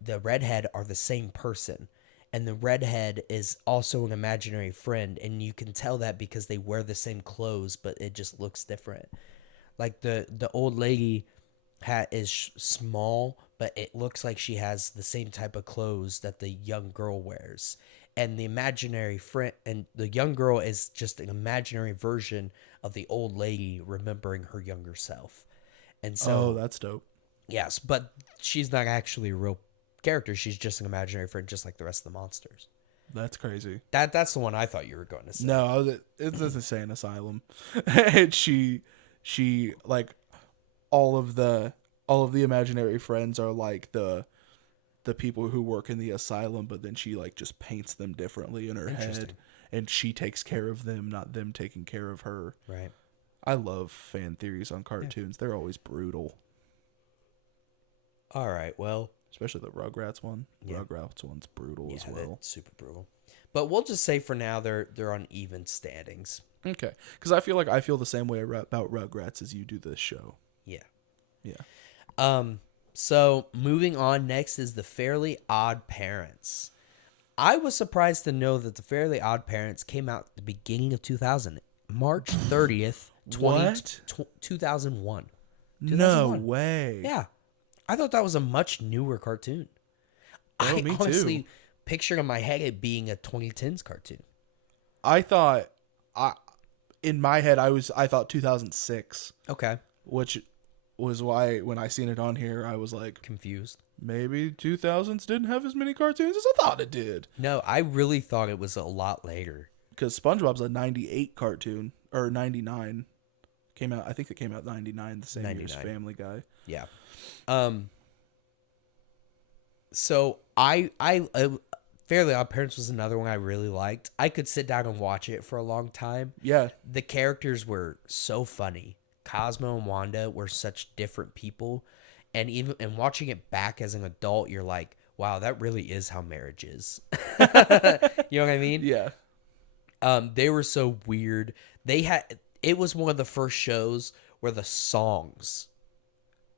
the redhead are the same person, and the redhead is also an imaginary friend, and you can tell that because they wear the same clothes, but it just looks different. Like the old lady is small, but it looks like she has the same type of clothes that the young girl wears. And the imaginary friend and the young girl is just an imaginary version of the old lady remembering her younger self. And so, that's dope. yes, but she's not actually a real character. She's just an imaginary friend, just like the rest of the monsters. That's crazy. That's the one I thought you were going to say. No, it doesn't say an asylum. And she like all of the imaginary friends are like the people who work in the asylum, but then she like just paints them differently in her head, and she takes care of them, not them taking care of her. Right. I love fan theories on cartoons. Yeah. They're always brutal. All right, well, especially the Rugrats one. Yeah. Rugrats one's brutal as well. Super brutal. But we'll just say for now they're on even standings. Okay, because I feel like I feel the same way about Rugrats as you do this show. Yeah. Yeah. So moving on, next is the Fairly Odd Parents. I was surprised to know that the Fairly Odd Parents came out at the beginning of 2000, March 30th, What? 2001. No 2001. way. Yeah. I thought that was a much newer cartoon. Oh, I me honestly too. pictured in my head it being a 2010s cartoon. I thought, in my head, I thought 2006, Okay. which was why when I seen it on here, I was like, Confused. maybe 2000s didn't have as many cartoons as I thought it did. No, I really thought it was a lot later. Because SpongeBob's a 98 cartoon, or 99. Came out, I think it came out 99, the same year as 99. Family Guy. Yeah. So I Fairly Odd Parents was another one I really liked. I could sit down and watch it for a long time. Yeah. The characters were so funny. Cosmo and Wanda were such different people, and even and watching it back as an adult, you're like, wow, that really is how marriage is. You know what I mean? Yeah. They were so weird. It was one of the first shows where the songs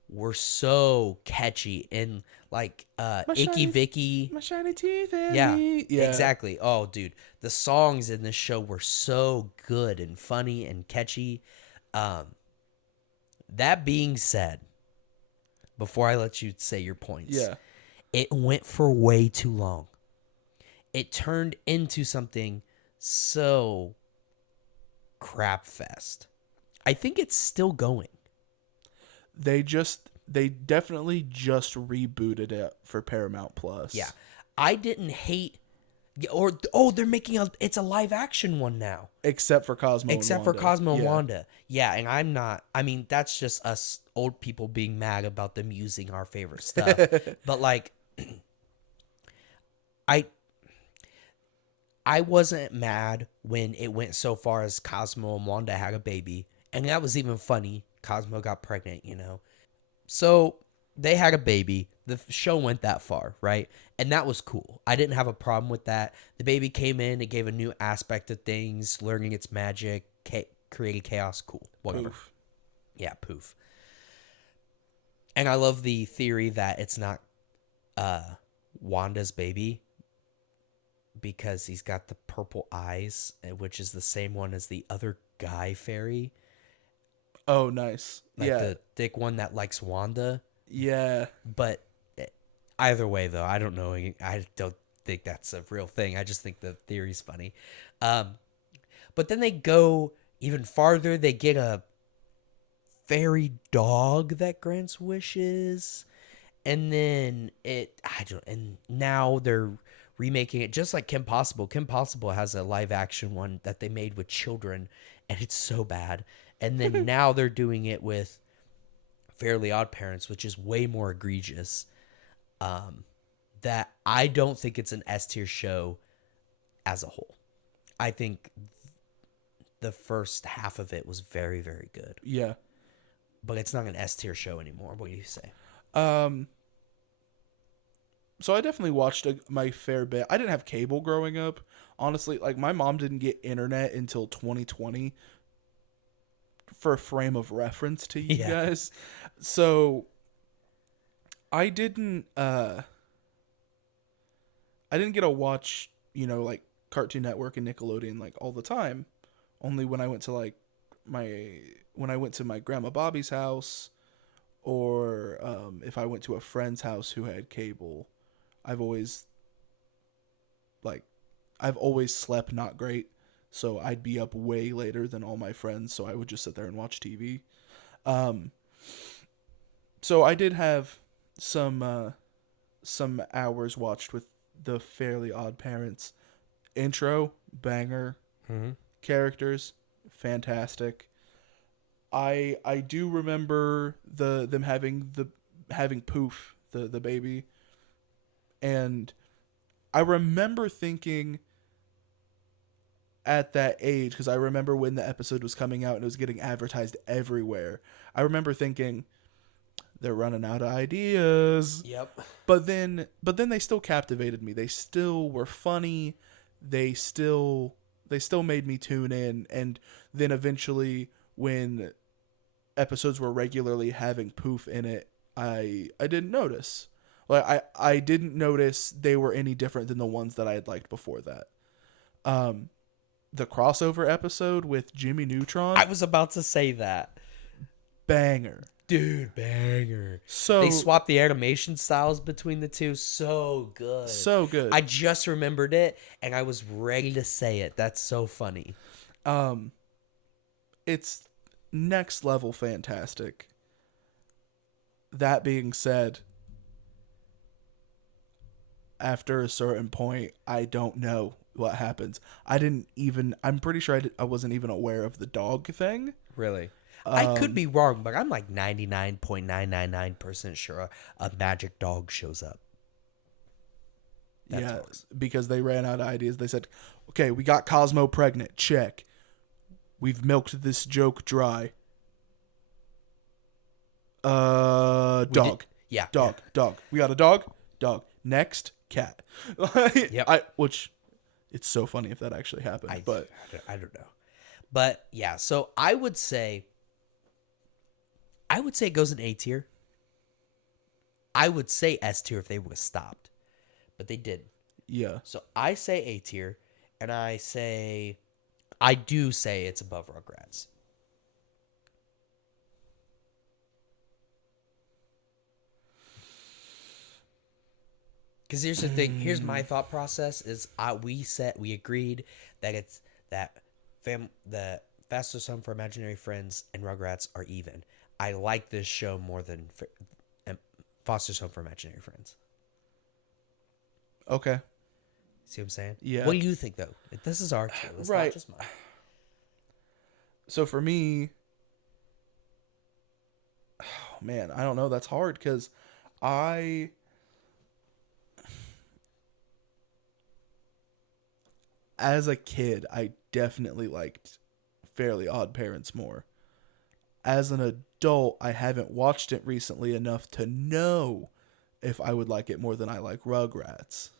were so catchy and like Icky Vicky. My shiny teeth and Yeah, me. exactly. Oh, dude, the songs in this show were so good and funny and catchy. That being said, before I let you say your points, Yeah. it went for way too long. It turned into something so crap fest. I think it's still going. They definitely just rebooted it for Paramount Plus. Yeah. I didn't hate they're making it's a live action one now. Except for Cosmo Except and for Wanda. Cosmo and Yeah. Wanda. Yeah, and I mean, that's just us old people being mad about them using our favorite stuff. But like I wasn't mad when it went so far as Cosmo and Wanda had a baby. And that was even funny. Cosmo got pregnant, you know. So they had a baby. The show went that far, right? And that was cool. I didn't have a problem with that. The baby came in. It gave a new aspect of things, learning its magic, creating chaos. Cool. Whatever. Poof. Yeah, poof. And I love the theory that it's not Wanda's baby because he's got the purple eyes, which is the same one as the other guy fairy. Oh, nice. Like yeah. the thick one that likes Wanda. Yeah. But either way, though, I don't know. I don't think that's a real thing. I just think the theory's funny. But then they go even farther. They get a fairy dog that grants wishes. And then and now they're remaking it just like Kim Possible. Kim Possible has a live action one that they made with children, and it's so bad. And then now they're doing it with Fairly Odd Parents, which is way more egregious. That I don't think it's an S tier show as a whole. I think the first half of it was very, very good. Yeah. But it's not an S tier show anymore. What do you say? So I definitely watched my fair bit. I didn't have cable growing up. Honestly, like my mom didn't get internet until 2020. For a frame of reference to you guys. So I didn't get to watch, like Cartoon Network and Nickelodeon like all the time. Only when I went to my grandma Bobby's house, or if I went to a friend's house who had cable. I've always slept not great. So I'd be up way later than all my friends, so I would just sit there and watch TV. So I did have some hours watched with the Fairly Odd Parents. Intro, banger. Mm-hmm. Characters, fantastic. I do remember them having Poof, the baby. And I remember thinking at that age, because I remember when the episode was coming out and it was getting advertised everywhere, I remember thinking, they're running out of ideas. Yep. But then they still captivated me. They still were funny. They still made me tune in. And then eventually, when episodes were regularly having Poof in it, I didn't notice. Like I didn't notice they were any different than the ones that I had liked before that. The crossover episode with Jimmy Neutron, I was about to say that. banger. Dude, banger. So They swapped the animation styles between the two. So good. so good. I just remembered it, and I was ready to say it. That's so funny. It's next level fantastic. That being said, after a certain point, I don't know what happens. I'm pretty sure I wasn't even aware of the dog thing. Really? I could be wrong, but I'm like 99.999% sure a magic dog shows up. That's all. Because they ran out of ideas. They said, okay, we got Cosmo pregnant. Check. We've milked this joke dry. Dog. Yeah. Dog. We got a dog. Next, cat. Yep. Which, it's so funny if that actually happened. I but don't know. But yeah, so I would say it goes in A tier. I would say S tier if they would have stopped, but they didn't. yeah. So I say A tier, and I do say it's above Rugrats. Because here's the thing. Here's my thought process: is we agreed that it's that the Fastest Home for Imaginary Friends and Rugrats are even. I like this show more than Foster's Home for Imaginary Friends. Okay. See what I'm saying? Yeah. What do you think though? This is our tier. It's Right. not just mine. So for me, oh man, I don't know. That's hard because as a kid, I definitely liked Fairly Odd Parents more. As an adult, I haven't watched it recently enough to know if I would like it more than I like Rugrats.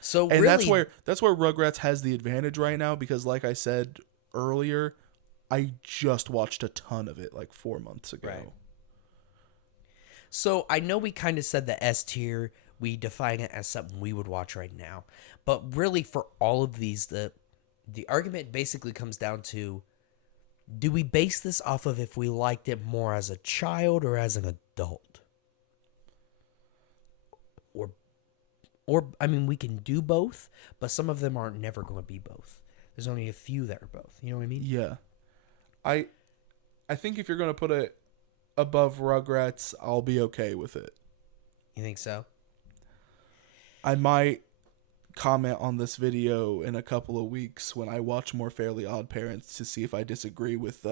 So And really, that's where Rugrats has the advantage right now because, like I said earlier, I just watched a ton of it like 4 months ago. Right. So I know we kind of said the S tier, we define it as something we would watch right now. But really for all of these, the argument basically comes down to, do we base this off of if we liked it more as a child or as an adult? Or I mean, we can do both, but some of them are never going to be both. There's only a few that are both. You know what I mean? Yeah. I think if you're going to put it above Rugrats, I'll be okay with it. You think so? I might comment on this video in a couple of weeks when I watch more Fairly Odd Parents to see if I disagree with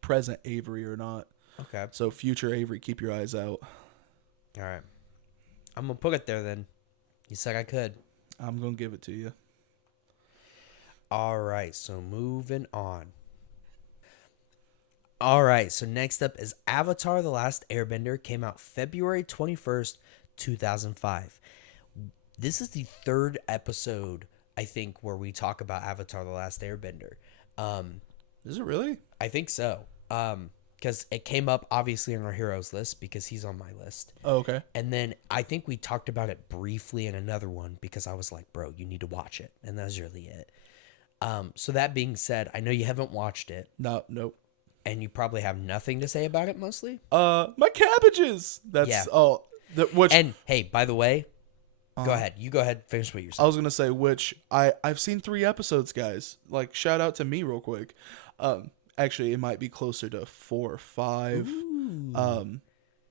present Avery or not. Okay. So future Avery, keep your eyes out. All right. I'm going to put it there then. You said I could. I'm going to give it to you. All right. So moving on. All right. So next up is Avatar: The Last Airbender. Came out February 21st, 2005. This is the third episode, I think, where we talk about Avatar: The Last Airbender. Is it really? I think so. Because it came up obviously on our heroes list because he's on my list. Oh, okay. And then I think we talked about it briefly in another one because I was like, bro, you need to watch it. And that's really it. So that being said, I know you haven't watched it. Nope. And you probably have nothing to say about it mostly. My cabbages. That's yeah. which. And hey, by the way, go ahead. You go ahead. Finish what you're I saying. was gonna say which I've seen 3 episodes, guys. Like shout out to me real quick. Actually, it might be closer to 4 or 5. Ooh.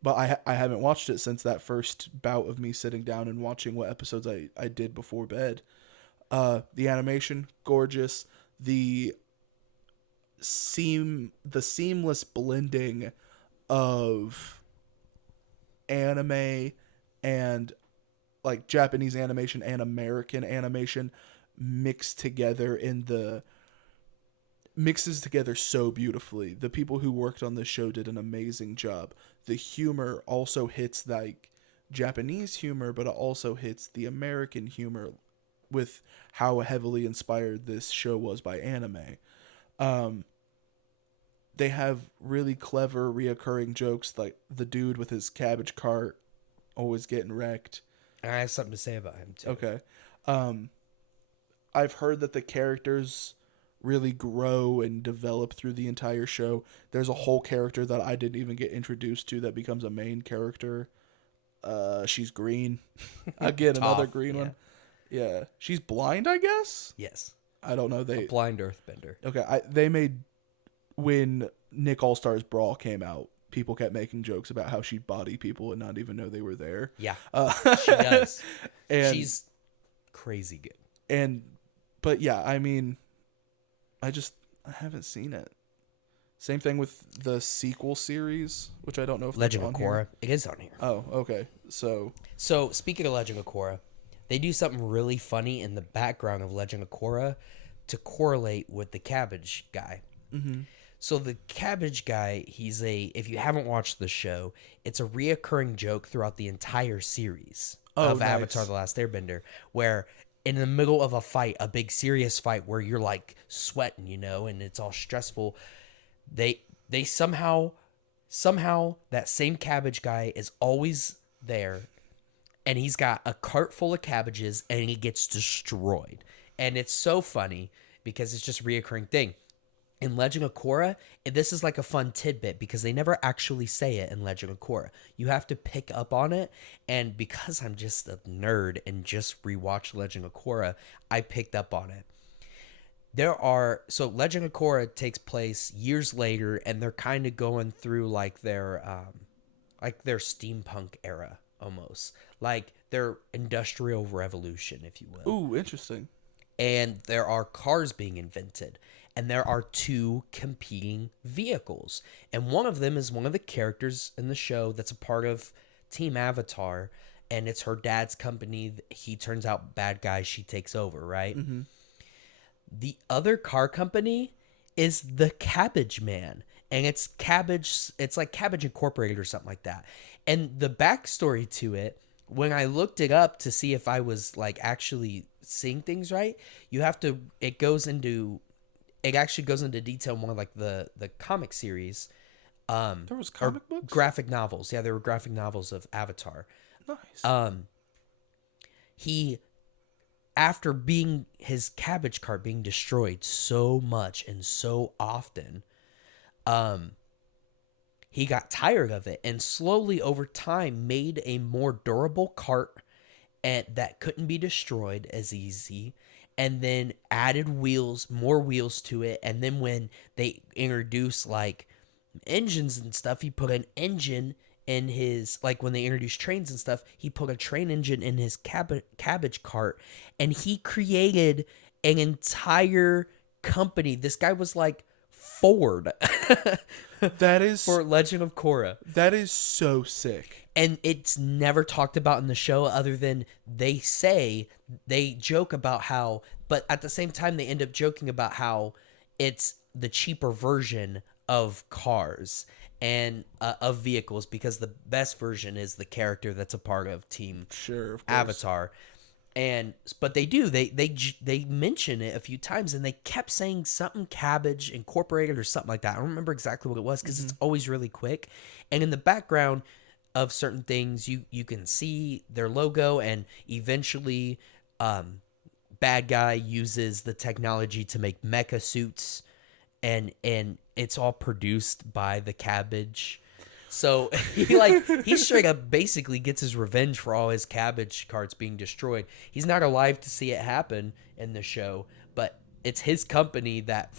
But I haven't watched it since that first bout of me sitting down and watching what episodes I did before bed. The animation, gorgeous. The seamless blending of anime and like Japanese animation and American animation mixes together so beautifully. The people who worked on this show did an amazing job. The humor also hits like Japanese humor, but it also hits the American humor with how heavily inspired this show was by anime. they have really clever reoccurring jokes, like the dude with his cabbage cart always getting wrecked. I have something to say about him too. Okay. Um, I've heard that the characters really grow and develop through the entire show. There's a whole character that I didn't even get introduced to that becomes a main character. She's green. Again, another green one. Yeah. She's blind, I guess? Yes. I don't know. A blind earthbender. Okay, they made, when Nick All-Stars Brawl came out, people kept making jokes about how she'd body people and not even know they were there. Yeah, she does. And, she's crazy good. But yeah, I mean, I haven't seen it. Same thing with the sequel series, which I don't know if Legend it's of on Korra. here. It is on here. Oh, okay. So speaking of Legend of Korra, they do something really funny in the background of Legend of Korra to correlate with the cabbage guy. Mm-hmm. So the cabbage guy, if you haven't watched the show, it's a reoccurring joke throughout the entire series of nice. Avatar: The Last Airbender, where in the middle of a fight, a big serious fight where you're like sweating, and it's all stressful, they somehow that same cabbage guy is always there, and he's got a cart full of cabbages and he gets destroyed. And it's so funny because it's just a reoccurring thing. In Legend of Korra, this is like a fun tidbit because they never actually say it in Legend of Korra. You have to pick up on it, and because I'm just a nerd and just rewatched Legend of Korra, I picked up on it. So Legend of Korra takes place years later, and they're kind of going through like their steampunk era almost, like their industrial revolution, if you will. Ooh, interesting. And there are cars being invented, and there are two competing vehicles, and one of them is one of the characters in the show that's a part of Team Avatar, and it's her dad's company. He turns out bad guy, she takes over, right? Mm-hmm. The other car company is the Cabbage Man, and it's like Cabbage Incorporated or something like that. And the backstory to it, when I looked it up to see if I was like actually seeing things right, it actually goes into detail more like the comic series. There was comic books? Graphic novels. Yeah, there were graphic novels of Avatar. Nice. After his cabbage cart being destroyed so much and so often, he got tired of it and slowly over time made a more durable cart and that couldn't be destroyed as easy, and then added more wheels to it. And then when they introduced like engines and stuff, he put an engine in his, like when they introduced trains and stuff, he put a train engine in his cabbage cart, and he created an entire company. This guy was like Ford. That is for Legend of Korra. That is so sick. And it's never talked about in the show other than they joke about how, but at the same time they end up joking about how it's the cheaper version of cars and of vehicles, because the best version is the character that's a part of Team Avatar. But they mention it a few times, and they kept saying something Cabbage Incorporated or something like that. I don't remember exactly what it was because it's always really quick. And in the background of certain things, you can see their logo, and eventually bad guy uses the technology to make mecha suits, and it's all produced by the cabbage. So he straight up basically gets his revenge for all his cabbage carts being destroyed. He's not alive to see it happen in the show, but it's his company that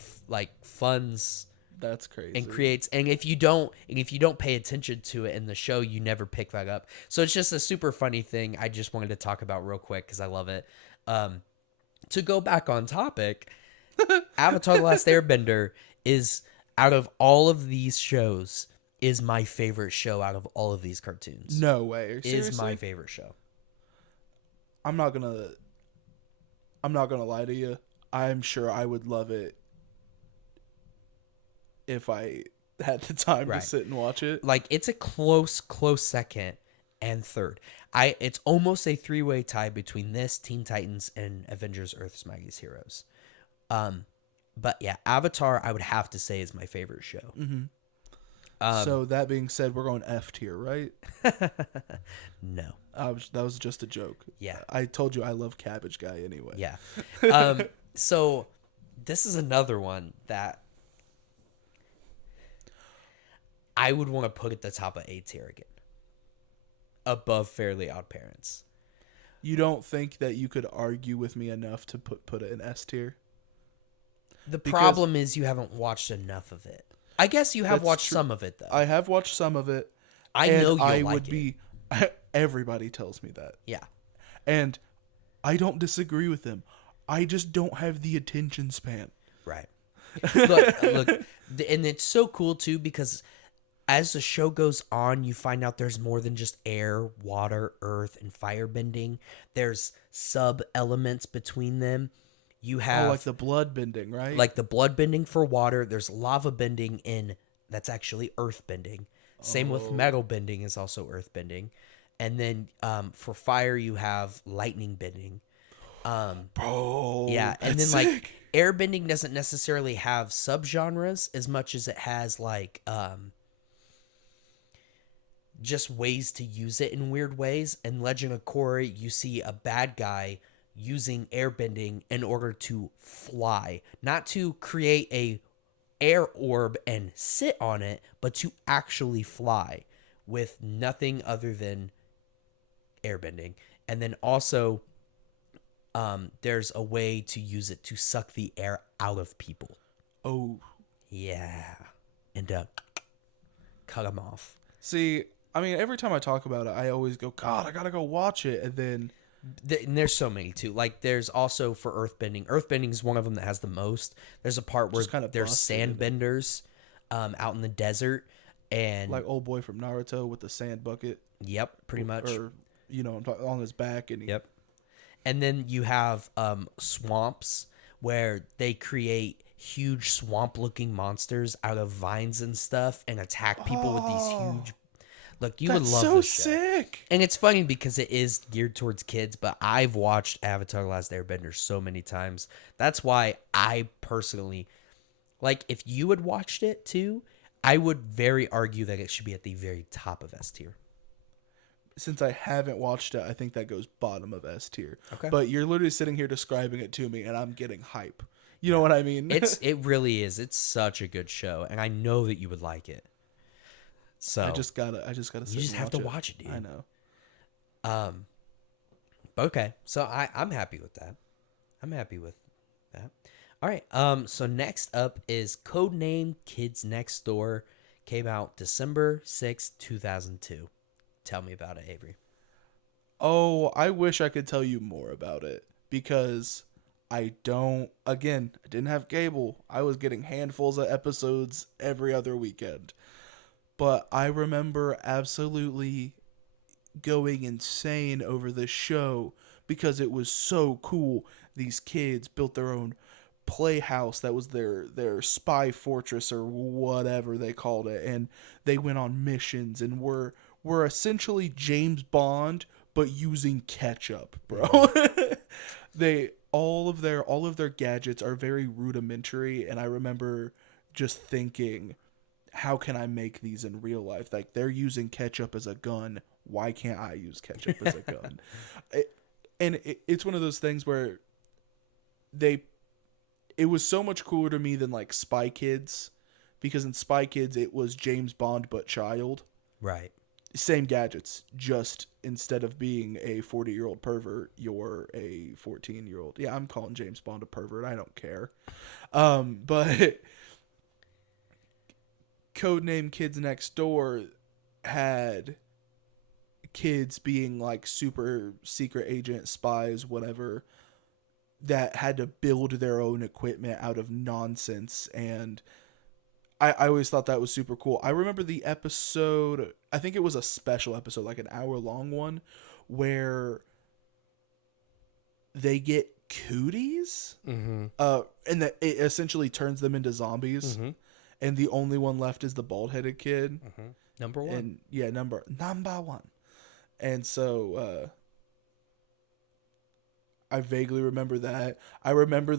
funds. That's crazy. And creates, and if you don't pay attention to it in the show, you never pick that up. So it's just a super funny thing I just wanted to talk about real quick because I love it. To go back on topic, Avatar: The Last Airbender is, out of all of these shows, is my favorite show out of all of these cartoons. No way. Seriously? Is my favorite show. I'm not gonna lie to you. I'm sure I would love it if I had the time to sit and watch it. Like, it's a close second and third. It's almost a three-way tie between this, Teen Titans, and Avengers: Earth's Mightiest Heroes. But yeah, Avatar, I would have to say, is my favorite show. So that being said, we're going F tier, right? No. That was just a joke. Yeah. I told you I love Cabbage Guy anyway. Yeah. So this is another one that I would want to put at the top of A tier again, above Fairly Odd Parents. You don't think that you could argue with me enough to put it in S tier? The problem is you haven't watched enough of it. I guess you have watched some of it, though. I have watched some of it. I know I you'll would like be. Everybody tells me that. Yeah. And I don't disagree with them. I just don't have the attention span. Right. Look, and it's so cool, too, because as the show goes on, you find out there's more than just air, water, earth, and fire bending. There's sub-elements between them. You have... like the blood bending, right? Like the blood bending for water. There's lava bending that's actually earth bending. Same with metal bending is also earth bending. And then for fire, you have lightning bending. Bro, yeah, and then sick. like air bending doesn't necessarily have subgenres as much as it has like just ways to use it in weird ways. In Legend of Korra, you see a bad guy using airbending in order to fly, not to create a air orb and sit on it, but to actually fly with nothing other than airbending. And then also there's a way to use it to suck the air out of people. Oh yeah, and cut them off. See, I mean, every time I talk about it, I always go, God, I gotta go watch it, and then And there's so many too. Like there's also for earthbending. Earthbending is one of them that has the most. There's a part where kind of there's busted. sandbenders out in the desert, and like old boy from Naruto with the sand bucket. Yep, pretty much. Or on his back, and Yep. And then you have swamps where they create huge swamp-looking monsters out of vines and stuff and attack people with these huge. Look, you would love so this show. sick. And it's funny because it is geared towards kids, but I've watched Avatar: The Last Airbender so many times. That's why I personally, like, if you had watched it too, I would very argue that it should be at the very top of S tier. Since I haven't watched it, I think that goes bottom of S tier. Okay. But you're literally sitting here describing it to me, and I'm getting hype. You know what I mean? It really is. It's such a good show, and I know that you would like it. So I just gotta. You just have to watch it, dude. I know. Okay, so I'm happy with that. I'm happy with that. All right. So next up is Codename Kids Next Door. Came out December 6th, 2002. Tell me about it, Avery. Oh, I wish I could tell you more about it because I don't. Again, I didn't have cable. I was getting handfuls of episodes every other weekend. But I remember absolutely going insane over this show because it was so cool. These kids built their own playhouse that was their spy fortress or whatever they called it, and they went on missions and were essentially James Bond but using ketchup, bro. They all of their gadgets are very rudimentary, and I remember just thinking, how can I make these in real life? Like, they're using ketchup as a gun. Why can't I use ketchup as a gun? It's one of those things where it was so much cooler to me than like Spy Kids, because in Spy Kids it was James Bond but child. Right. Same gadgets, just instead of being a 40-year-old pervert, you're a 14-year-old. Yeah, I'm calling James Bond a pervert. I don't care. But Codename Kids Next Door had kids being like super secret agent spies, whatever, that had to build their own equipment out of nonsense. And I always thought that was super cool. I remember the episode, I think it was a special episode, like an hour-long one, where they get cooties, and that it essentially turns them into zombies, and the only one left is the bald-headed kid. Number one. And yeah, number one. And so I vaguely remember that. I remember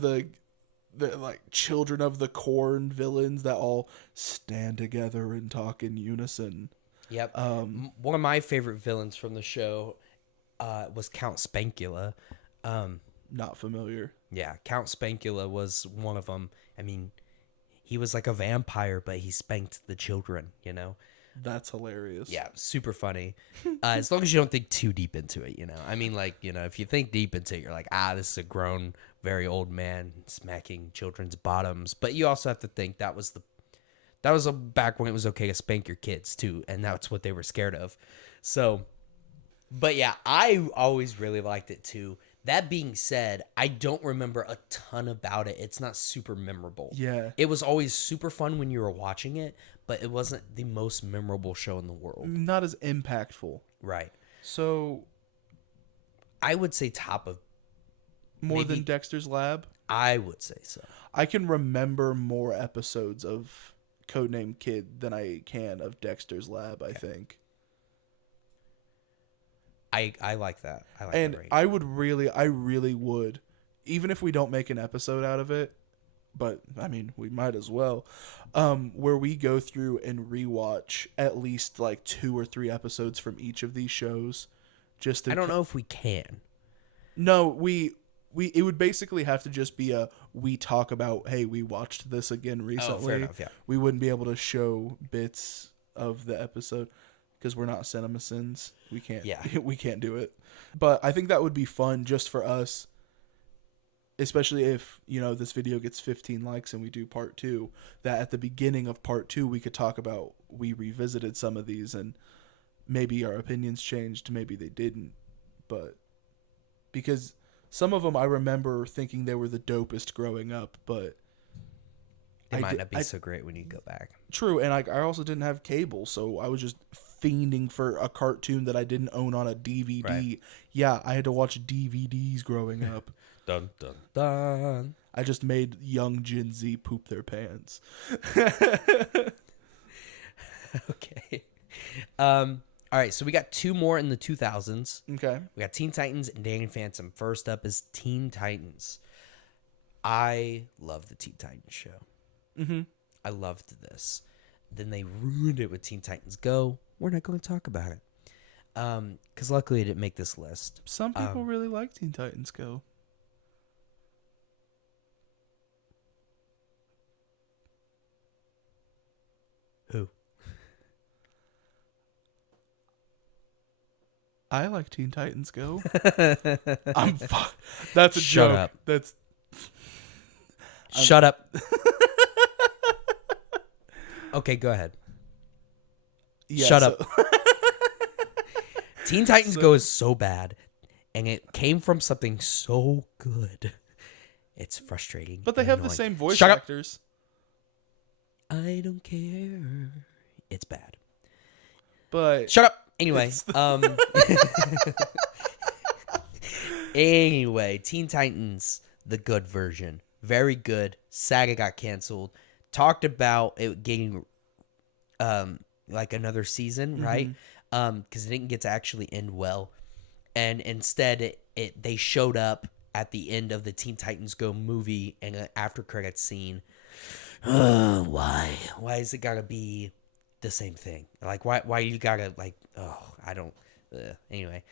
the like Children of the Corn villains that all stand together and talk in unison. Yep. One of my favorite villains from the show was Count Spankula. Not familiar. Yeah, Count Spankula was one of them. I mean, he was like a vampire, but he spanked the children, you know? That's hilarious. Yeah, super funny. As long as you don't think too deep into it, you know? I mean, like, you know, if you think deep into it, you're like, this is a grown, very old man smacking children's bottoms. But you also have to think that was back when it was okay to spank your kids, too, and that's what they were scared of. So, but yeah, I always really liked it, too. That being said, I don't remember a ton about it. It's not super memorable. Yeah. It was always super fun when you were watching it, but it wasn't the most memorable show in the world. Not as impactful. Right. So, I would say top of... more than Dexter's Lab? I would say so. I can remember more episodes of Codename Kid than I can of Dexter's Lab, I think. I like that. I like and that range. I really would, even if we don't make an episode out of it, but I mean, we might as well, where we go through and rewatch at least like 2 or 3 episodes from each of these shows. Just to I don't know if we can. No, it would basically have to just be we talk about, hey, we watched this again recently. Oh, fair enough, yeah. We wouldn't be able to show bits of the episode because we're not CinemaSins. We can't. Yeah. We can't do it. But I think that would be fun just for us, especially if, you know, this video gets 15 likes and we do part 2, that at the beginning of part 2 we could talk about we revisited some of these and maybe our opinions changed, maybe they didn't. But because some of them I remember thinking they were the dopest growing up, but It might not be so great when you go back. True, and I also didn't have cable, so I was just fiending for a cartoon that I didn't own on a DVD. Right. Yeah, I had to watch DVDs growing up. Dun, dun, dun. I just made young Gen Z poop their pants. Okay. All right, so we got 2 more in the 2000s. Okay. We got Teen Titans and Danny Phantom. First up is Teen Titans. I love the Teen Titans show. Mm-hmm. I loved this. Then they ruined it with Teen Titans Go. We're not going to talk about it. Because luckily it didn't make this list. Some people really like Teen Titans Go. Who? I like Teen Titans Go. That's a Shut joke. up. That's Shut up. Okay, go ahead. yeah, Shut up. Teen Titans Go is so bad, and it came from something so good. It's frustrating. But they and have the annoying. same voice Shut actors. Up. I don't care. It's bad. But Shut up. Anyway, anyway, Teen Titans, the good version, very good. Saga got canceled. Talked about it getting like another season, right? Because it didn't get to actually end well, and instead they showed up at the end of the Teen Titans Go movie and an after credits scene. Why is it gotta be the same thing? Like why you gotta like I don't anyway.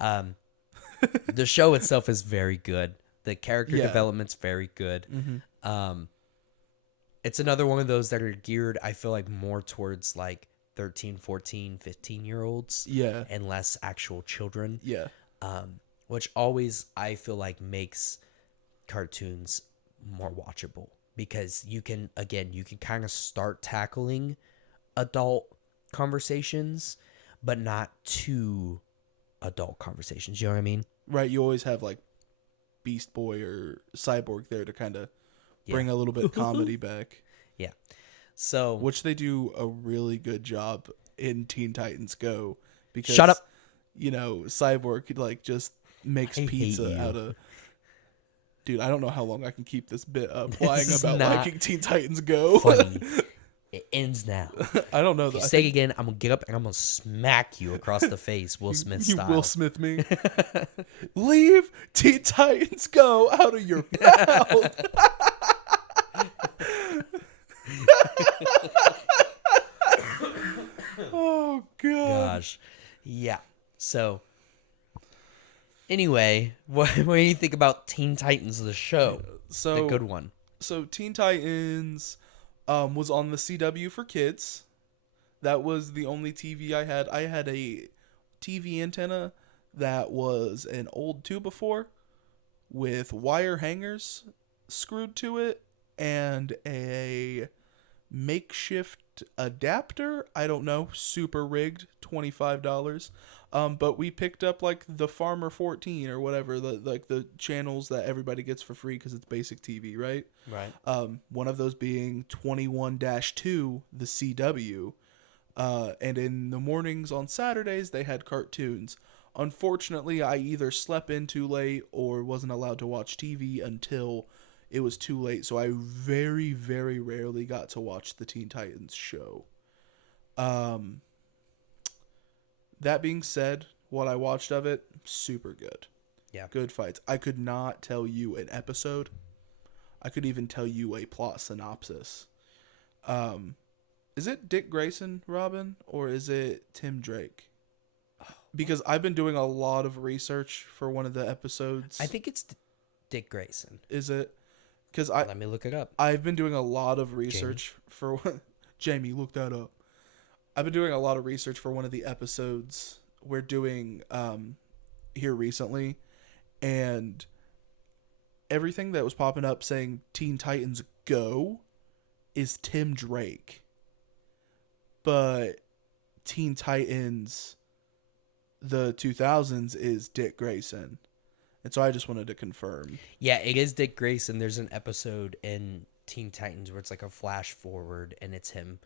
The show itself is very good. The character development's very good. It's another one of those that are geared, I feel like, more towards like 13, 14, 15-year-olds. Yeah. And less actual children. Yeah. Which always, I feel like, makes cartoons more watchable. Because you can kind of start tackling adult conversations, but not too adult conversations. You know what I mean? Right. You always have like Beast Boy or Cyborg there to kind of bring a little bit of comedy back. Yeah. So, which they do a really good job in Teen Titans Go. Because, shut up. You know, Cyborg like just makes pizza out of. Dude, I don't know how long I can keep this bit up lying about liking Teen Titans Go. Funny. It ends now. I don't know. If you say again, I'm going to get up and I'm going to smack you across the face, Will Smith style. You Will Smith me. Leave Teen Titans Go out of your mouth. So, anyway, what do you think about Teen Titans, the show? So The good one. So Teen Titans was on the CW for kids. That was the only TV I had. I had a TV antenna that was an old 2x4 with wire hangers screwed to it and a makeshift adapter. I don't know, super rigged, $25. But we picked up like the Farmer 14 or whatever, the channels that everybody gets for free because it's basic TV, right? Right. One of those being 21-2, the CW. And in the mornings on Saturdays, they had cartoons. Unfortunately, I either slept in too late or wasn't allowed to watch TV until it was too late. So I very, very rarely got to watch the Teen Titans show. That being said, what I watched of it, super good. Yeah. Good fights. I could not tell you an episode. I could even tell you a plot synopsis. Is it Dick Grayson, Robin, or is it Tim Drake? Because I've been doing a lot of research for one of the episodes. I think it's Dick Grayson. Is it? Because Let me look it up. I've been doing a lot of research for Jamie, look that up. I've been doing a lot of research for one of the episodes we're doing here recently, and everything that was popping up saying Teen Titans Go is Tim Drake. But Teen Titans the 2000s is Dick Grayson. And so I just wanted to confirm. Yeah, it is Dick Grayson. There's an episode in Teen Titans where it's like a flash forward and it's him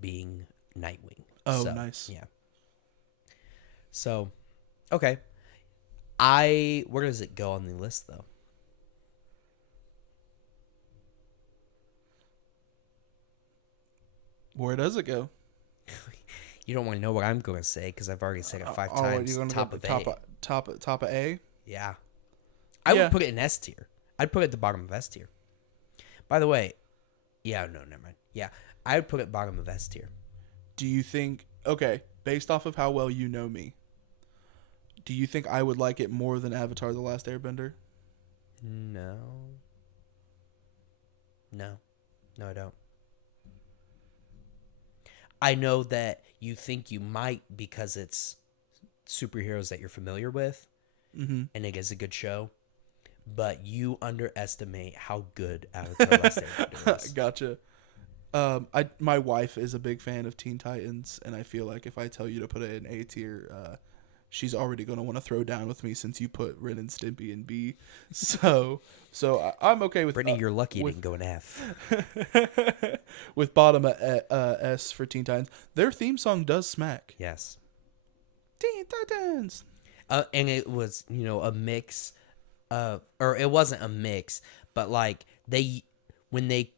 being Nightwing. Oh, nice. Yeah. So, okay. Where does it go on the list though? Where does it go? You don't want to know what I'm going to say because I've already said it 5 times. You're Top of A. Top of A? Yeah. I would put it in S tier. I'd put it at the bottom of S tier. By the way, never mind. Yeah, I would put it bottom of S tier. Do you think, okay, based off of how well you know me, do you think I would like it more than Avatar The Last Airbender? No, I don't. I know that you think you might because it's superheroes that you're familiar with, and it is a good show, but you underestimate how good Avatar Last Airbender is. Gotcha. My wife is a big fan of Teen Titans, and I feel like if I tell you to put it in A tier, she's already going to want to throw down with me since you put Ren and Stimpy in B. So I'm okay with... Brittany, you're lucky it didn't go in F. With bottom S for Teen Titans. Their theme song does smack. Yes. Teen Titans! And it was, a mix, or it wasn't a mix, but like when they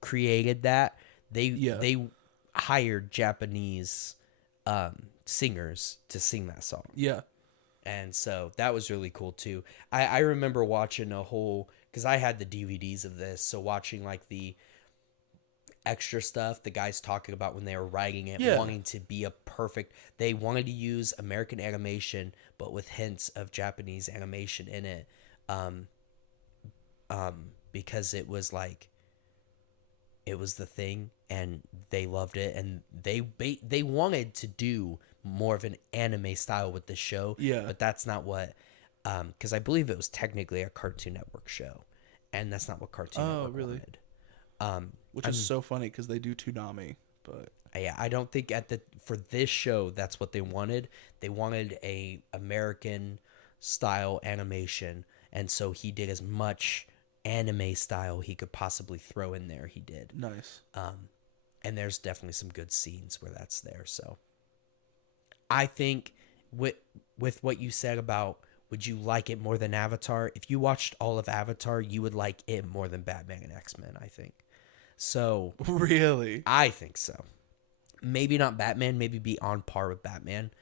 created that, they hired Japanese singers to sing that song. Yeah. And so that was really cool too. I remember watching because I had the DVDs of this, so watching like the extra stuff the guys talking about when they were writing it, wanting to be they wanted to use American animation but with hints of Japanese animation in it, because it was the thing and they loved it, and they wanted to do more of an anime style with the show, but that's not what, because I believe it was technically a Cartoon Network show, and that's not what Cartoon Network wanted. Which is so funny because they do Toonami, but yeah, I don't think for this show that's what they wanted. They wanted a American style animation, and so he did as much anime style he could possibly throw in there. He did. Nice. And there's definitely some good scenes where that's there. So I think with what you said about would you like it more than Avatar, if you watched all of Avatar, you would like it more than Batman and X-Men, I think. So really, I think so. Maybe not Batman, maybe be on par with Batman.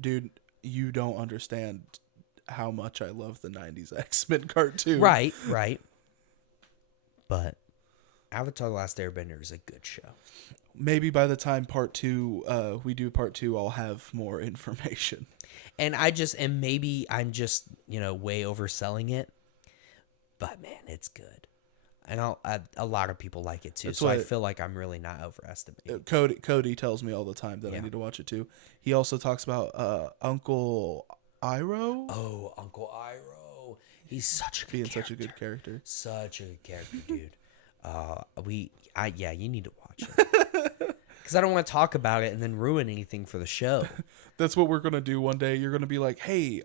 Dude, you don't understand how much I love the 90s X-Men cartoon. Right. But Avatar: The Last Airbender is a good show. Maybe by the time we do part two, I'll have more information. And maybe I'm just, way overselling it. But man, it's good. And a lot of people like it too. That's so I what- feel like I'm really not overestimating. Cody tells me all the time that I need to watch it too. He also talks about Uncle Iroh. Oh, Uncle Iroh. He's such a good Being character. such a good character. Such a good character, dude. You need to watch it. Because I don't want to talk about it and then ruin anything for the show. That's what we're gonna do one day. You're gonna be like, hey,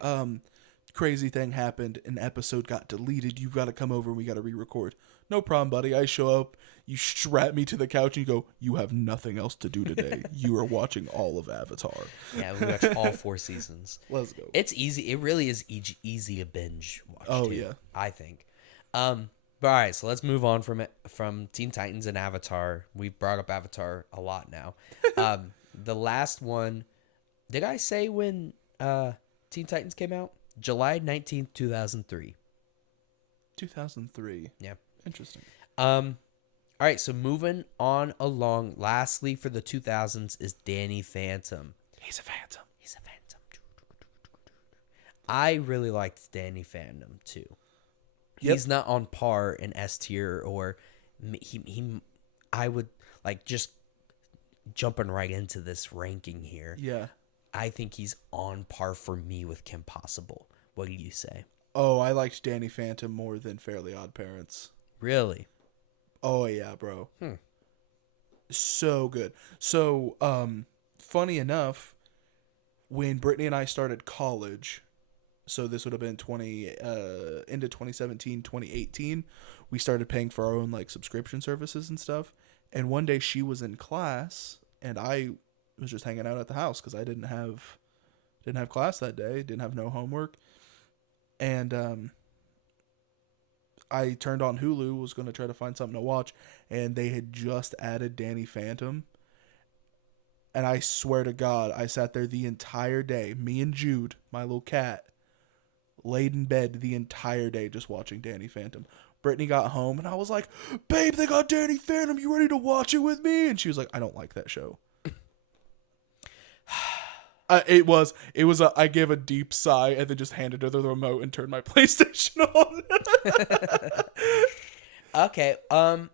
crazy thing happened. An episode got deleted. You've got to come over and we got to re-record. No problem, buddy. I show up. You strap me to the couch and you go, you have nothing else to do today. You are watching all of Avatar. Yeah, we watch all 4 seasons. Let's go. It's easy. It really is easy to binge watch. Oh, too, yeah. I think. But all right, so let's move on from Teen Titans and Avatar. We've brought up Avatar a lot now. The last one, did I say when Teen Titans came out? July 19th, 2003. 2003. Yeah. Interesting. All right, so moving on along. Lastly, for the 2000s is Danny Phantom. He's a phantom. I really liked Danny Phantom too. Yep. He's not on par in S tier, or I would like just jumping right into this ranking here. Yeah. I think he's on par for me with Kim Possible. What do you say? Oh, I liked Danny Phantom more than Fairly Odd Parents. Really? Oh yeah, bro. So good. So, funny enough, when Brittany and I started college, so this would have been into 2017, 2018, we started paying for our own like subscription services and stuff. And one day she was in class and I was just hanging out at the house because I didn't have class that day, didn't have no homework. And I turned on Hulu, was going to try to find something to watch, and they had just added Danny Phantom. And I swear to God, I sat there the entire day, me and Jude, my little cat, laid in bed the entire day just watching Danny Phantom. Brittany got home, and I was like, babe, they got Danny Phantom, you ready to watch it with me? And she was like, I don't like that show. I gave a deep sigh and then just handed her the remote and turned my PlayStation on. Okay. I'm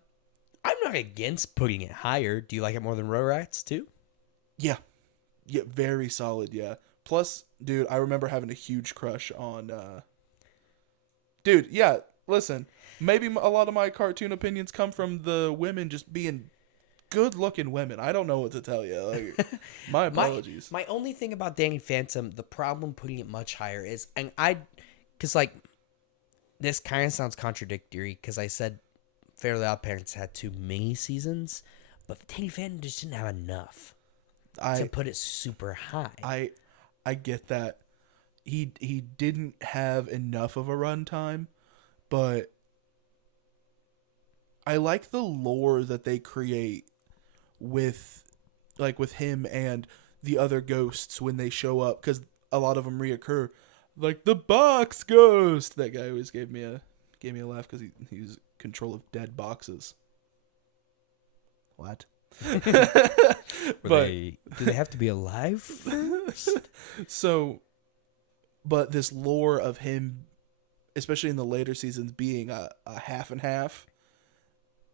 not against putting it higher. Do you like it more than Rugrats too? Yeah, very solid. Yeah. Plus, dude, I remember having a huge crush on. Dude, yeah. Listen, maybe a lot of my cartoon opinions come from the women just being good-looking women. I don't know what to tell you. Like, my apologies. My only thing about Danny Phantom, the problem putting it much higher is, because like, this kind of sounds contradictory because I said Fairly Odd Parents had 2 mini seasons, but Danny Phantom just didn't have enough to put it super high. I get that. He didn't have enough of a runtime, but I like the lore that they create with him and the other ghosts when they show up, because a lot of them reoccur, like the box ghost. That guy always gave me a laugh because he was in control of dead boxes. What? Do they have to be alive first? So, but this lore of him, especially in the later seasons, being a half and half,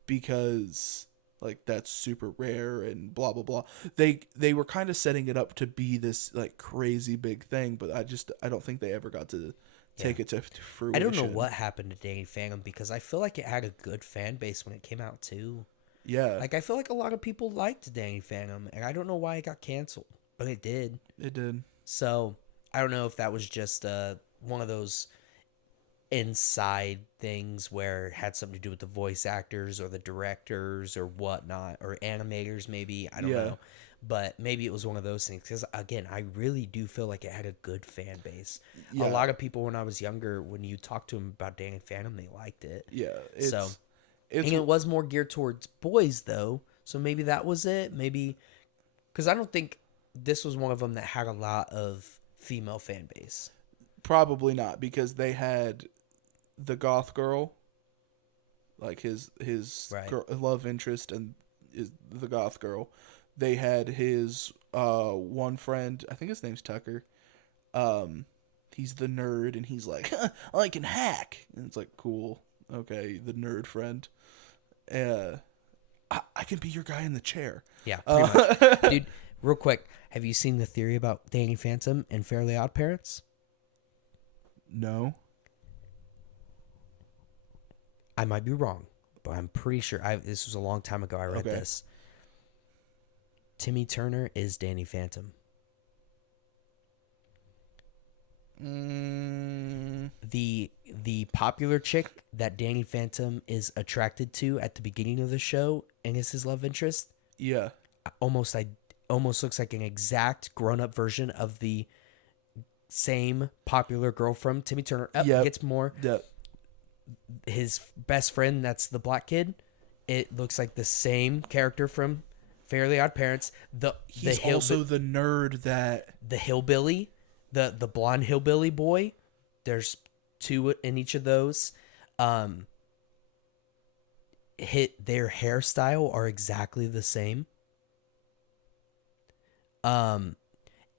because like that's super rare and blah blah blah. They were kind of setting it up to be this like crazy big thing, but I don't think they ever got to take it to fruition. I don't know what happened to Danny Phantom because I feel like it had a good fan base when it came out too. Yeah. Like I feel like a lot of people liked Danny Phantom, and I don't know why it got canceled, but it did. It did. So I don't know if that was just one of those inside things where it had something to do with the voice actors or the directors or whatnot, or animators maybe. I don't know. But maybe it was one of those things because, again, I really do feel like it had a good fan base. Yeah. A lot of people when I was younger, when you talked to them about Danny Phantom, they liked it. Yeah. And it was more geared towards boys, though. So maybe that was it. Maybe because I don't think this was one of them that had a lot of female fan base. Probably not, because they had the goth girl like his Right. love interest and is the goth girl. They had his one friend, I think his name's Tucker. He's the nerd, and he's like, I can hack, and it's like, cool, okay, the nerd friend. I can be your guy in the chair. Yeah, pretty much. Dude, real quick, have you seen the theory about Danny Phantom and Fairly Odd Parents? No. I might be wrong, but I'm pretty sure. This was a long time ago I read this. Timmy Turner is Danny Phantom. The popular chick that Danny Phantom is attracted to at the beginning of the show and is his love interest. Yeah. Almost looks like an exact grown-up version of the same popular girl from Timmy Turner. Yeah. Gets more. Yep. His best friend, that's the black kid. It looks like the same character from Fairly Odd Parents. He's also the nerd that the hillbilly, the blonde hillbilly boy. There's two in each of those. Their hairstyle are exactly the same. And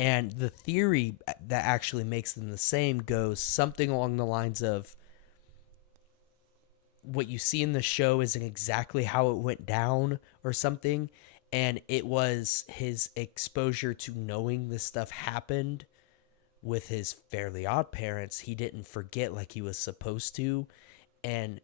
the theory that actually makes them the same goes something along the lines of what you see in the show isn't exactly how it went down or something. And it was his exposure to knowing this stuff happened with his Fairly Odd Parents. He didn't forget like he was supposed to. And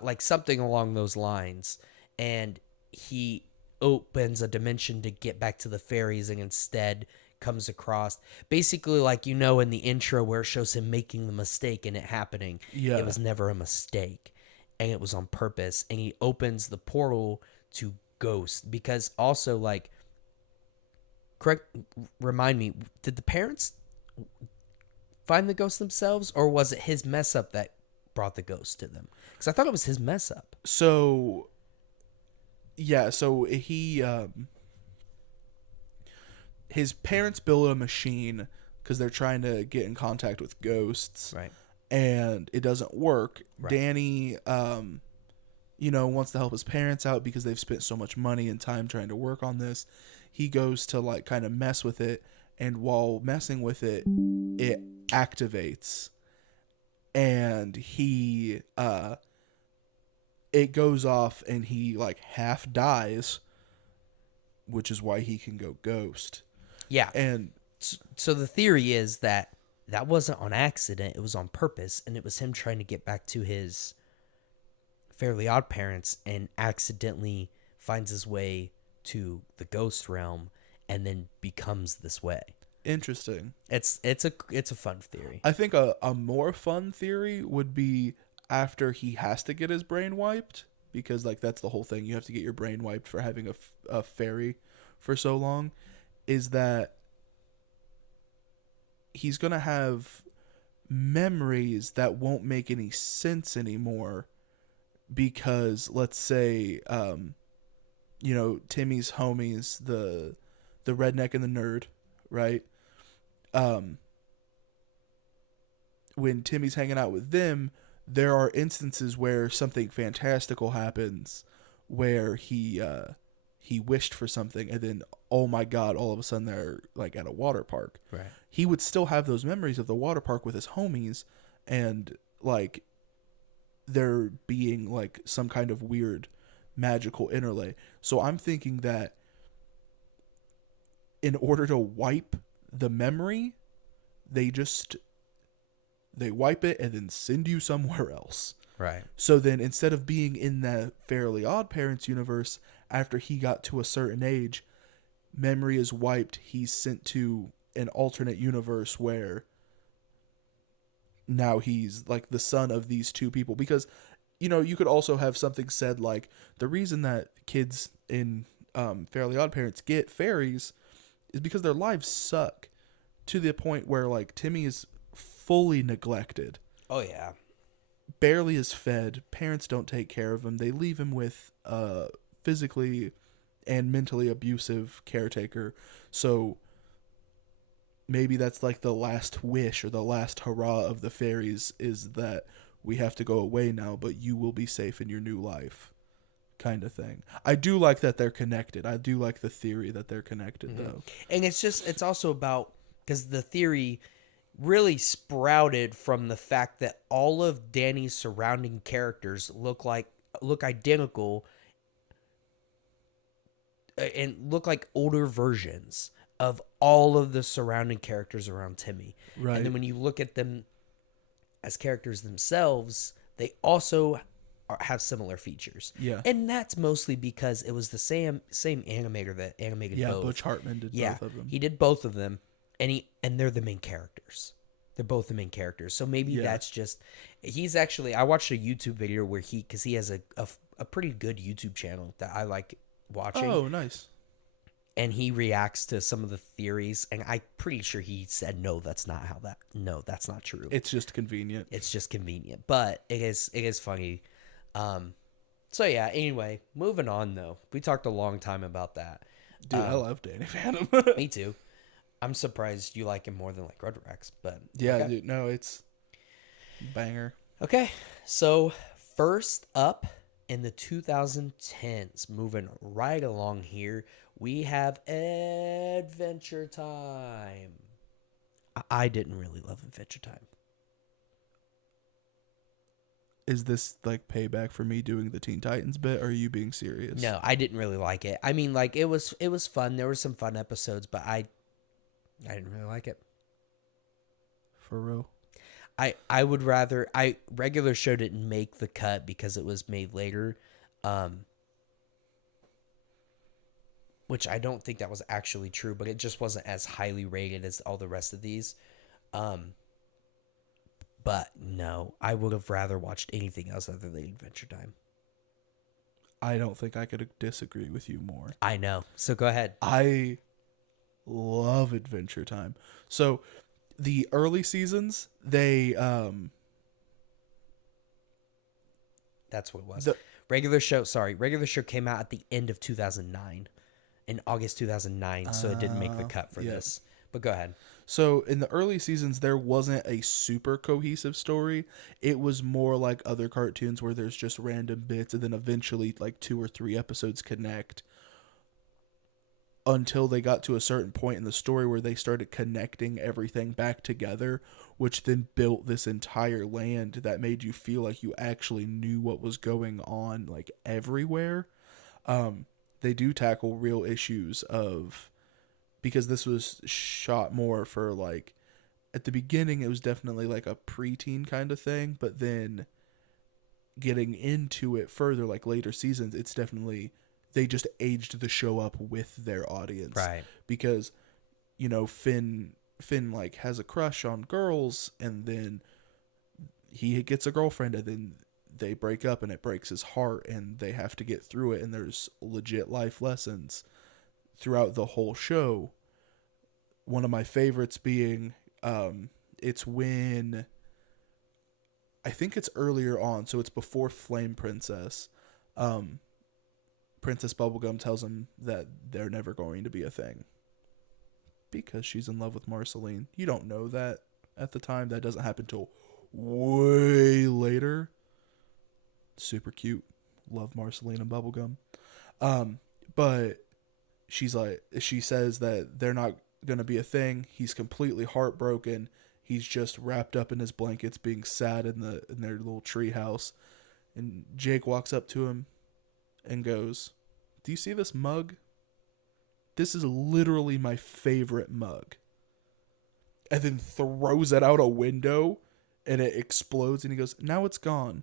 like something along those lines. And he opens a dimension to get back to the fairies and instead comes across basically like in the intro where it shows him making the mistake and it happening. Yeah. It was never a mistake and it was on purpose, and he opens the portal to Ghost because also like remind me, did the parents find the ghost themselves or was it his mess up that brought the ghost to them? Because I thought it was his mess up. So yeah, so he his parents built a machine because they're trying to get in contact with ghosts, Right? And it doesn't work. Right. Danny, wants to help his parents out because they've spent so much money and time trying to work on this. He goes to like kind of mess with it, and while messing with it, it activates, and he it goes off, and he like half dies, which is why he can go ghost. Yeah. And so the theory is that wasn't on accident, it was on purpose, and it was him trying to get back to his Fairly Odd Parents and accidentally finds his way to the ghost realm and then becomes this way. Interesting. It's a fun theory. I think a more fun theory would be after he has to get his brain wiped, because like that's the whole thing. You have to get your brain wiped for having a fairy for so long, is that he's going to have memories that won't make any sense anymore because let's say Timmy's homies, the redneck and the nerd, right? When Timmy's hanging out with them, there are instances where something fantastical happens, where he wished for something, and then, oh my God, all of a sudden they're like at a water park. Right. He would still have those memories of the water park with his homies, and like there being like some kind of weird magical interlay. So I'm thinking that in order to wipe the memory, they wipe it and then send you somewhere else. Right. So then instead of being in the Fairly Odd Parents universe, after he got to a certain age, memory is wiped. He's sent to an alternate universe where now he's like the son of these two people. Because, you could also have something said like the reason that kids in Fairly Odd Parents get fairies is because their lives suck to the point where like Timmy is fully neglected. Oh yeah. Barely is fed. Parents don't take care of him. They leave him with physically and mentally abusive caretaker. So maybe that's like the last wish or the last hurrah of the fairies, is that we have to go away now, but you will be safe in your new life, kind of thing. I do like that they're connected. I do like the theory that they're connected, though. And it's also about, because the theory really sprouted from the fact that all of Danny's surrounding characters look identical and look like older versions of all of the surrounding characters around Timmy. Right. And then when you look at them as characters themselves, they also have similar features. Yeah. And that's mostly because it was the same animator that animated both. Butch Hartman did both of them. He did both of them, and they're the main characters. They're both the main characters. So maybe that's just, he's actually, I watched a YouTube video where because he has a pretty good YouTube channel that I like watching. Oh, nice. And he reacts to some of the theories, and I'm pretty sure he said, no, that's not true. It's just convenient. It's just convenient, but it is funny. So yeah, anyway, moving on though. We talked a long time about that. Dude, I love Danny Phantom. Me too. I'm surprised you like him more than like Rugrats, but yeah, okay. dude, no, it's banger. Okay, so first up in the 2010s, moving right along here, we have Adventure Time. I didn't really love Adventure Time. Is this like payback for me doing the Teen Titans bit, or are you being serious? No, I didn't really like it. I mean, like it was fun. There were some fun episodes, but I didn't really like it. For real. I would rather, regular show didn't make the cut because it was made later, which I don't think that was actually true, but it just wasn't as highly rated as all the rest of these. But no, I would have rather watched anything else other than Adventure Time. I don't think I could disagree with you more. I know. So go ahead. I love Adventure Time. So the early seasons, they that's what it was. Regular show came out at the end of 2009. In August 2009, so it didn't make the cut for this. But go ahead. So in the early seasons, there wasn't a super cohesive story. It was more like other cartoons where there's just random bits, and then eventually like 2 or 3 episodes connect, until they got to a certain point in the story where they started connecting everything back together, which then built this entire land that made you feel like you actually knew what was going on like everywhere. They do tackle real issues of, because this was shot more for like, at the beginning it was definitely like a preteen kind of thing, but then getting into it further, like later seasons, it's definitely, they just aged the show up with their audience. Right. Because, you know, Finn like has a crush on girls, and then he gets a girlfriend, and then they break up and it breaks his heart, and they have to get through it, and there's legit life lessons throughout the whole show. One of my favorites being, it's when, I think it's earlier on, so it's before Flame Princess. Princess Bubblegum tells him that they're never going to be a thing because she's in love with Marceline. You don't know that at the time. That doesn't happen till way later. Super cute. Love Marceline and Bubblegum. But she says that they're not going to be a thing. He's completely heartbroken. He's just wrapped up in his blankets being sad in their little tree house. And Jake walks up to him and goes, "Do you see this mug? This is literally my favorite mug." And then throws it out a window, and it explodes, and he goes, "Now it's gone,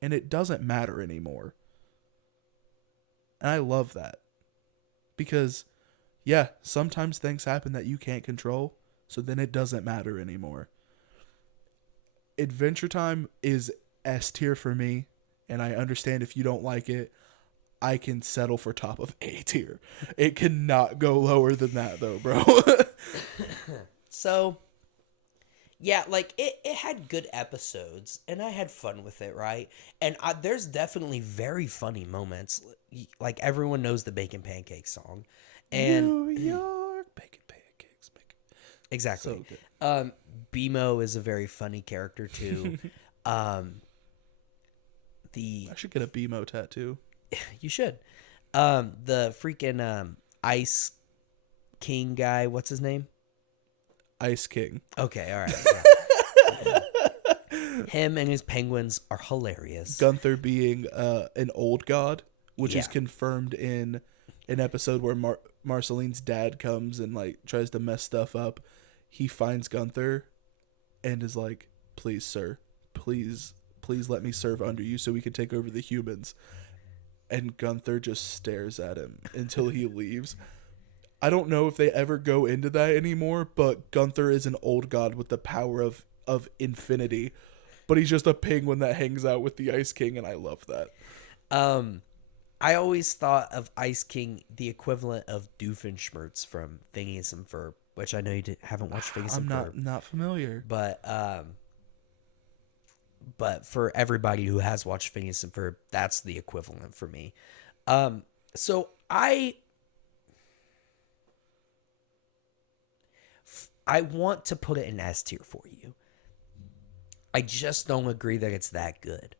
and it doesn't matter anymore." And I love that. Because, yeah, sometimes things happen that you can't control, so then it doesn't matter anymore. Adventure Time is S tier for me, and I understand if you don't like it. I can settle for top of A tier. It cannot go lower than that, though, bro. So, yeah, like, it had good episodes, and I had fun with it, right? And there's definitely very funny moments. Like, everyone knows the Bacon Pancakes song. And New York, bacon pancakes. Exactly. So good. BMO is a very funny character, too. the I should get a BMO tattoo. you should. The freaking Ice King guy, what's his name? Ice King. Okay, all right. Yeah. Him and his penguins are hilarious. Gunther being an old god, which is Yeah. confirmed in an episode where Marceline's dad comes and like tries to mess stuff up. He finds Gunther and is like, "Please, sir, please let me serve under you so we can take over the humans." And Gunther just stares at him until he leaves. I don't know if they ever go into that anymore, but Gunther is an old god with the power of infinity. But he's just a penguin that hangs out with the Ice King, and I love that. I always thought of Ice King the equivalent of Doofenshmirtz from Phineas and Ferb, which I know you haven't watched Phineas and Ferb. I'm not familiar. But for everybody who has watched Phineas and Ferb, that's the equivalent for me. So I want to put it in S tier for you. I just don't agree that it's that good.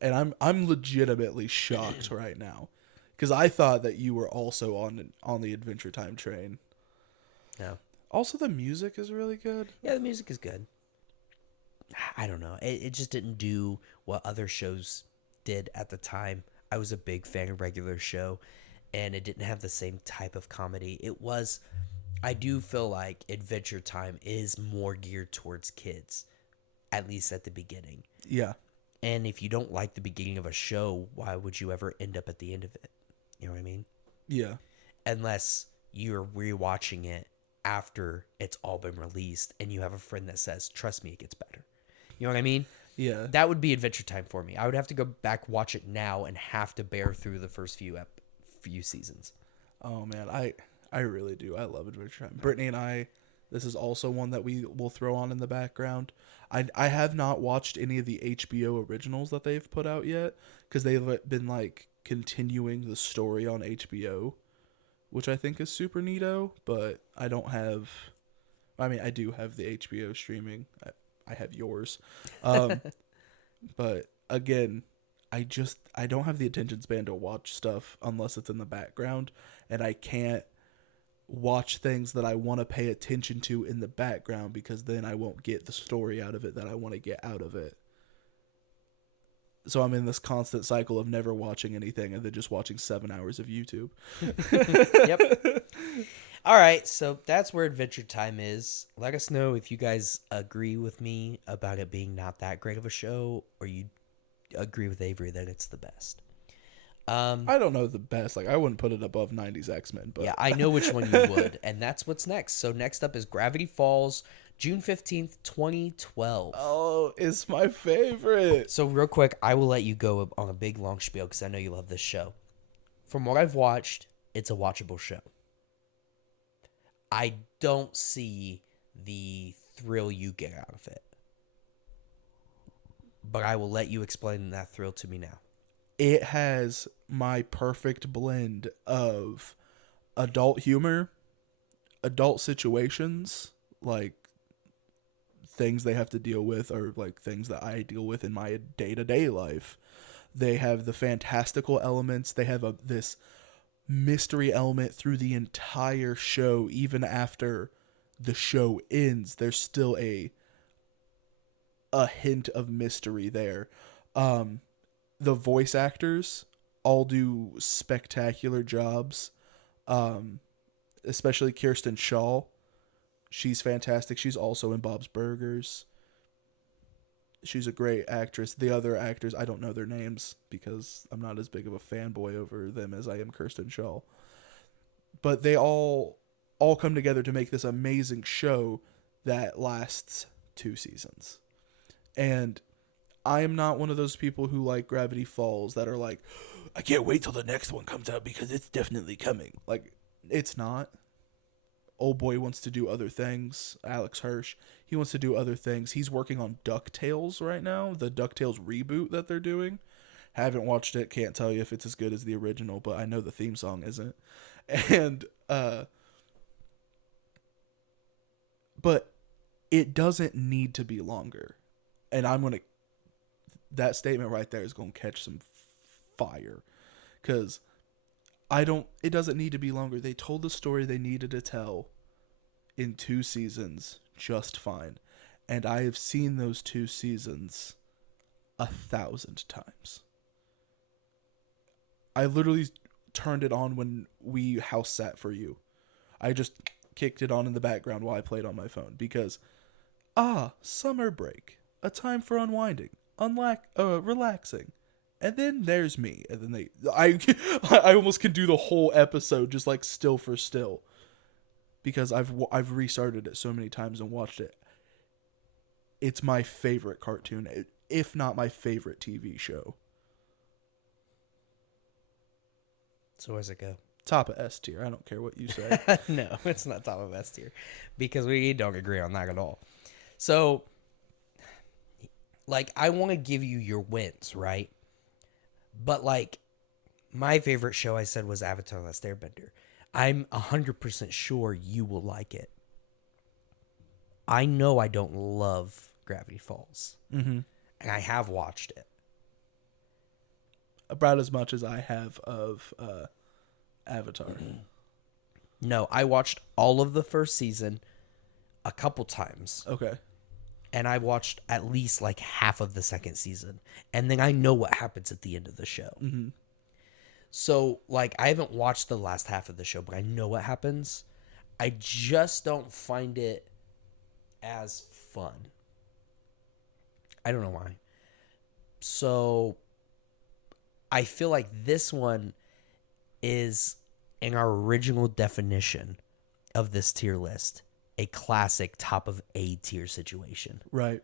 And I'm legitimately shocked right now, because I thought that you were also on the Adventure Time train. No. Also, the music is really good. Yeah, the music is good. I don't know. It just didn't do what other shows did at the time. I was a big fan of Regular Show, and it didn't have the same type of comedy. I do feel like Adventure Time is more geared towards kids, at least at the beginning. Yeah. And if you don't like the beginning of a show, why would you ever end up at the end of it? You know what I mean? Yeah. Unless you're rewatching it after it's all been released and you have a friend that says, "Trust me, it gets better." You know what I mean? Yeah. That would be Adventure Time for me. I would have to go back, watch it now, and have to bear through the first few seasons. Oh man, I really do. I love Adventure Time. Brittany and I, this is also one that we will throw on in the background. I have not watched any of the HBO originals that they've put out yet, because they've been like continuing the story on HBO, which I think is super neato. But I don't have. I mean, I do have the HBO streaming. I have yours, but again, I don't have the attention span to watch stuff unless it's in the background, and I can't watch things that I want to pay attention to in the background, because then I won't get the story out of it that I want to get out of it. So I'm in this constant cycle of never watching anything and then just watching 7 hours of YouTube. Yep. All right, so that's where Adventure Time is. Let us know if you guys agree with me about it being not that great of a show, or you agree with Avery that it's the best. I don't know the best. Like, I wouldn't put it above 90s X-Men, but yeah, I know which one you would, and that's what's next. So next up is Gravity Falls, June 15th, 2012. Oh, it's my favorite. So real quick, I will let you go on a big long spiel because I know you love this show. From what I've watched, it's a watchable show. I don't see the thrill you get out of it. But I will let you explain that thrill to me now. It has my perfect blend of adult humor, adult situations, like things they have to deal with, or like things that I deal with in my day-to-day life. They have the fantastical elements. They have this mystery element through the entire show. Even after the show ends, there's still a hint of mystery there. The voice actors all do spectacular jobs, especially Kirsten Shaw. She's fantastic. She's also in Bob's Burgers. She's a great actress. The other actors, I don't know their names because I'm not as big of a fanboy over them as I am Kirsten Shaw. But they all come together to make this amazing show that lasts 2 seasons. And I am not one of those people who like Gravity Falls that are like, I can't wait till the next one comes out because it's definitely coming. Like, it's not. Old boy wants to do other things. Alex Hirsch, he wants to do other things. He's working on DuckTales right now, the DuckTales reboot that they're doing. Haven't watched it, can't tell you if it's as good as the original, but I know the theme song isn't. And but it doesn't need to be longer. And I'm going to that statement right there is going to catch some fire. Because it doesn't need to be longer. They told the story they needed to tell in 2 seasons just fine. And I have seen those 2 seasons 1,000 times. I literally turned it on when we house sat for you. I just kicked it on in the background while I played on my phone because, summer break, a time for unwinding, relaxing, and then there's me, and then I almost can do the whole episode just like still for still, because I've restarted it so many times and watched it. It's my favorite cartoon, if not my favorite TV show. So where's it go? Top of S tier. I don't care what you say. No, it's not top of S tier because we don't agree on that at all. So, like, I want to give you your wins, right? But, like, my favorite show I said was Avatar: The Last Airbender. I'm 100% sure you will like it. I know I don't love Gravity Falls. Mm-hmm. And I have watched it. About as much as I have of Avatar. No, I watched all of the first season a couple times. Okay. And I watched at least like half of the second season. And then I know what happens at the end of the show. Mm-hmm. So, like, I haven't watched the last half of the show, but I know what happens. I just don't find it as fun. I don't know why. So, I feel like this one is, in our original definition of this tier list, a classic top of A tier situation. Right.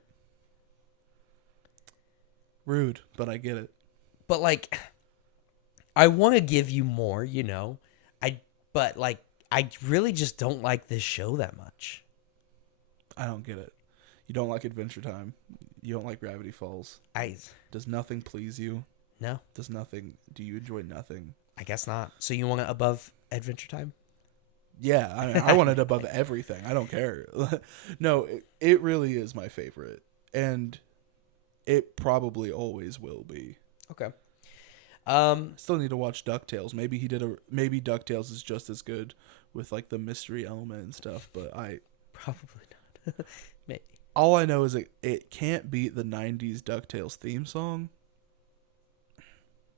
Rude, but I get it. But, like, I want to give you more, you know. But I really just don't like this show that much. I don't get it. You don't like Adventure Time. You don't like Gravity Falls. Does nothing please you? No. Do you enjoy nothing? I guess not. So you want it above Adventure Time? Yeah, I want it above everything. I don't care. No, it really is my favorite. And it probably always will be. Okay. Still need to watch DuckTales. Maybe DuckTales is just as good with like the mystery element and stuff, but probably not. Maybe. All I know is it can't beat the 90s DuckTales theme song.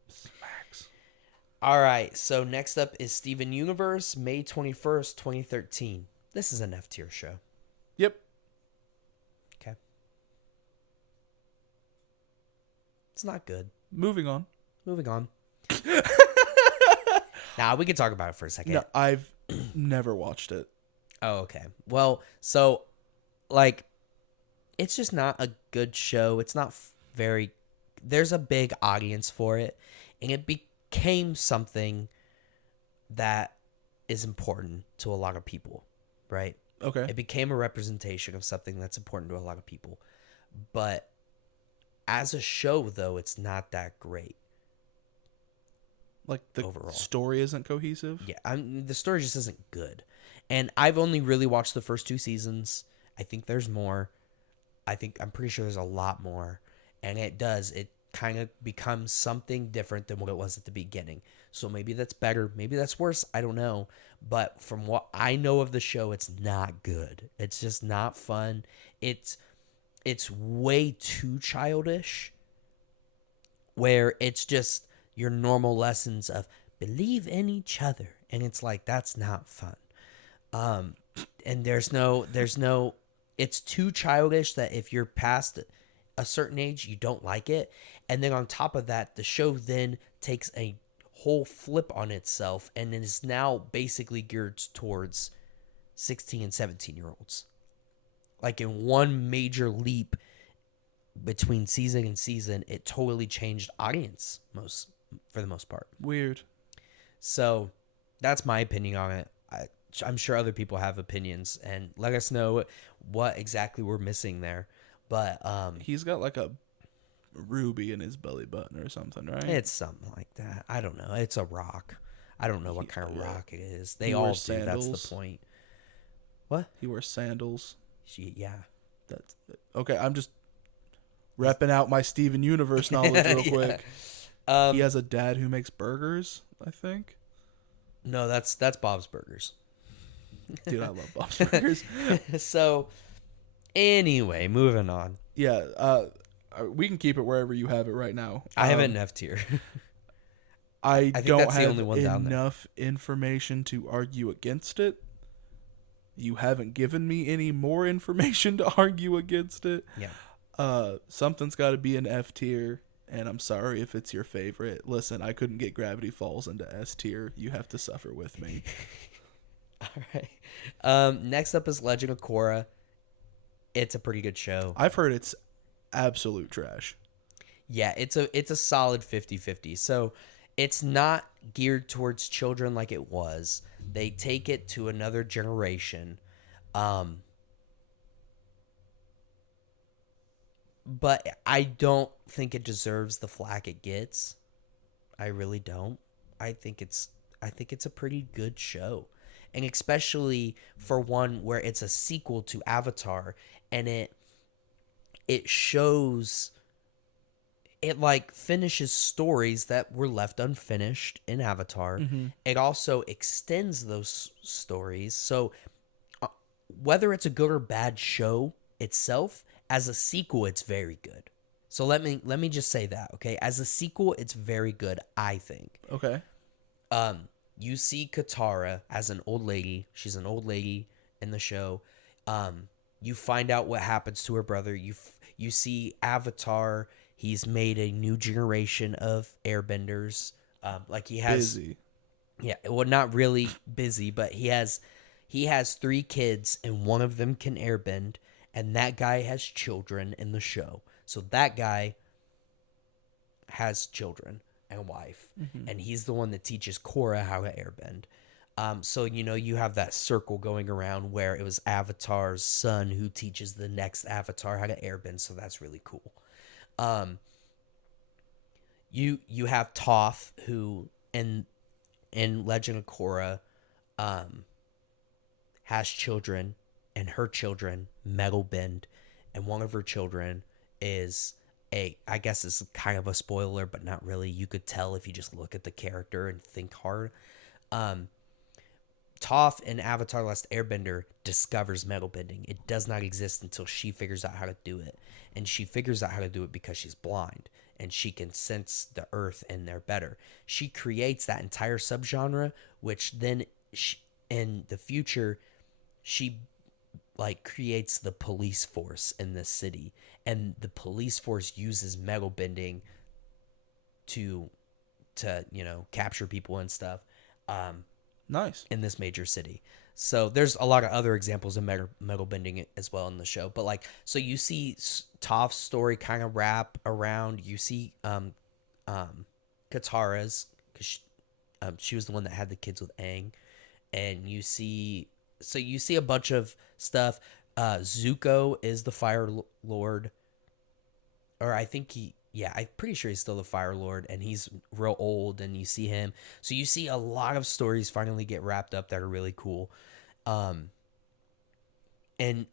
Smacks. All right, so next up is Steven Universe, May 21st, 2013. This is an F tier show. Yep. Okay. It's not good. Moving on. Now, we can talk about it for a second. No, I've never watched it. Oh, okay. Well, so, like, it's just not a good show. It's not there's a big audience for it, and it became something that is important to a lot of people, right? Okay. It became a representation of something that's important to a lot of people. But as a show, though, it's not that great. Like the overall story isn't cohesive? Yeah, the story just isn't good. And I've only really watched the first 2 seasons. I think there's more. I'm pretty sure there's a lot more. And it kind of becomes something different than what it was at the beginning. So maybe that's better. Maybe that's worse. I don't know. But from what I know of the show, it's not good. It's just not fun. It's way too childish, where it's just your normal lessons of believe in each other. And it's like, that's not fun. And there's no, it's too childish that if you're past a certain age, you don't like it. And then on top of that, the show then takes a whole flip on itself and it is now basically geared towards 16 and 17-year-olds. Like in one major leap between season and season, it totally changed audience for the most part. Weird. So that's my opinion on it. I'm sure other people have opinions, and let us know what exactly we're missing there. But he's got like a ruby in his belly button or something, right? It's something like that. I don't know. It's a rock. I don't know what kind of rock it is. They all do. Sandals. That's the point. What? He wears sandals. Yeah. That's okay. I'm just Repping out my Steven Universe knowledge real Yeah. quick. He has a dad who makes burgers, I think. No, that's Bob's Burgers. Dude, I love Bob's Burgers. So, anyway, moving on. Yeah, we can keep it wherever you have it right now. I have it in F tier. I think don't that's the have only one down there. enough information to argue against it. You haven't given me any more information to argue against it. Yeah. Something's got to be an F tier, and I'm sorry if it's your favorite. Listen, I couldn't get Gravity Falls into S tier. You have to suffer with me. All right. Next up is Legend of Korra. It's a pretty good show. I've heard it's absolute trash. Yeah, it's a solid 50-50. So it's not geared towards children like it was. They take it to another generation. But I don't think it deserves the flack it gets. I really don't. I think it's a pretty good show. And especially for one where it's a sequel to Avatar, and it shows, it like finishes stories that were left unfinished in Avatar. Mm-hmm. It also extends those stories. So whether it's a good or bad show itself, as a sequel, it's very good. So let me just say that, okay? As a sequel, it's very good, I think. Okay. You see Katara as an old lady. She's an old lady in the show. You find out what happens to her brother. You see Avatar. He's made a new generation of airbenders. Like he has, Busy. yeah. Well, not really busy, but he has 3 kids, and one of them can airbend, and that guy has children in the show. So that guy has children and a wife, and he's the one that teaches Korra how to airbend. So, you have that circle going around where it was Avatar's son who teaches the next Avatar how to airbend, so that's really cool. You have Toph, who in Legend of Korra has children, and her children metal bend, and one of her children is I guess it's kind of a spoiler, but not really. You could tell if you just look at the character and think hard. Toph in Avatar: Last Airbender discovers metal bending. It does not exist until she figures out how to do it. And she figures out how to do it because she's blind and she can sense the earth and they're better. She creates that entire subgenre, which then in the future, she creates the police force in this city. And the police force uses metal bending to capture people and stuff. Nice. In this major city. So there's a lot of other examples of metal bending as well in the show. But so you see Toph's story kind of wrap around. You see Katara's, because she was the one that had the kids with Aang. And you see a bunch of stuff. Zuko is the Fire Lord. Or I think I'm pretty sure he's still the Fire Lord, and he's real old, and you see him. So you see a lot of stories finally get wrapped up that are really cool. And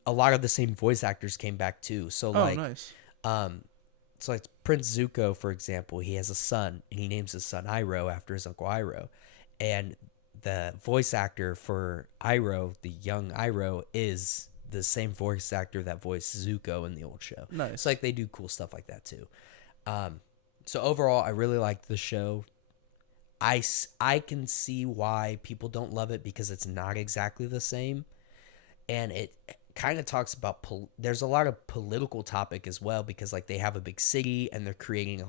a lot of the same voice actors came back too. So nice. So like Prince Zuko, for example, he has a son, and he names his son Iroh after his uncle Iroh. And the voice actor for Iroh, the young Iroh, is the same voice actor that voiced Zuko in the old show. Nice. So they do cool stuff like that too. So overall, I really liked the show. I can see why people don't love it because it's not exactly the same. And it kind of talks about, there's a lot of political topic as well, because they have a big city and they're creating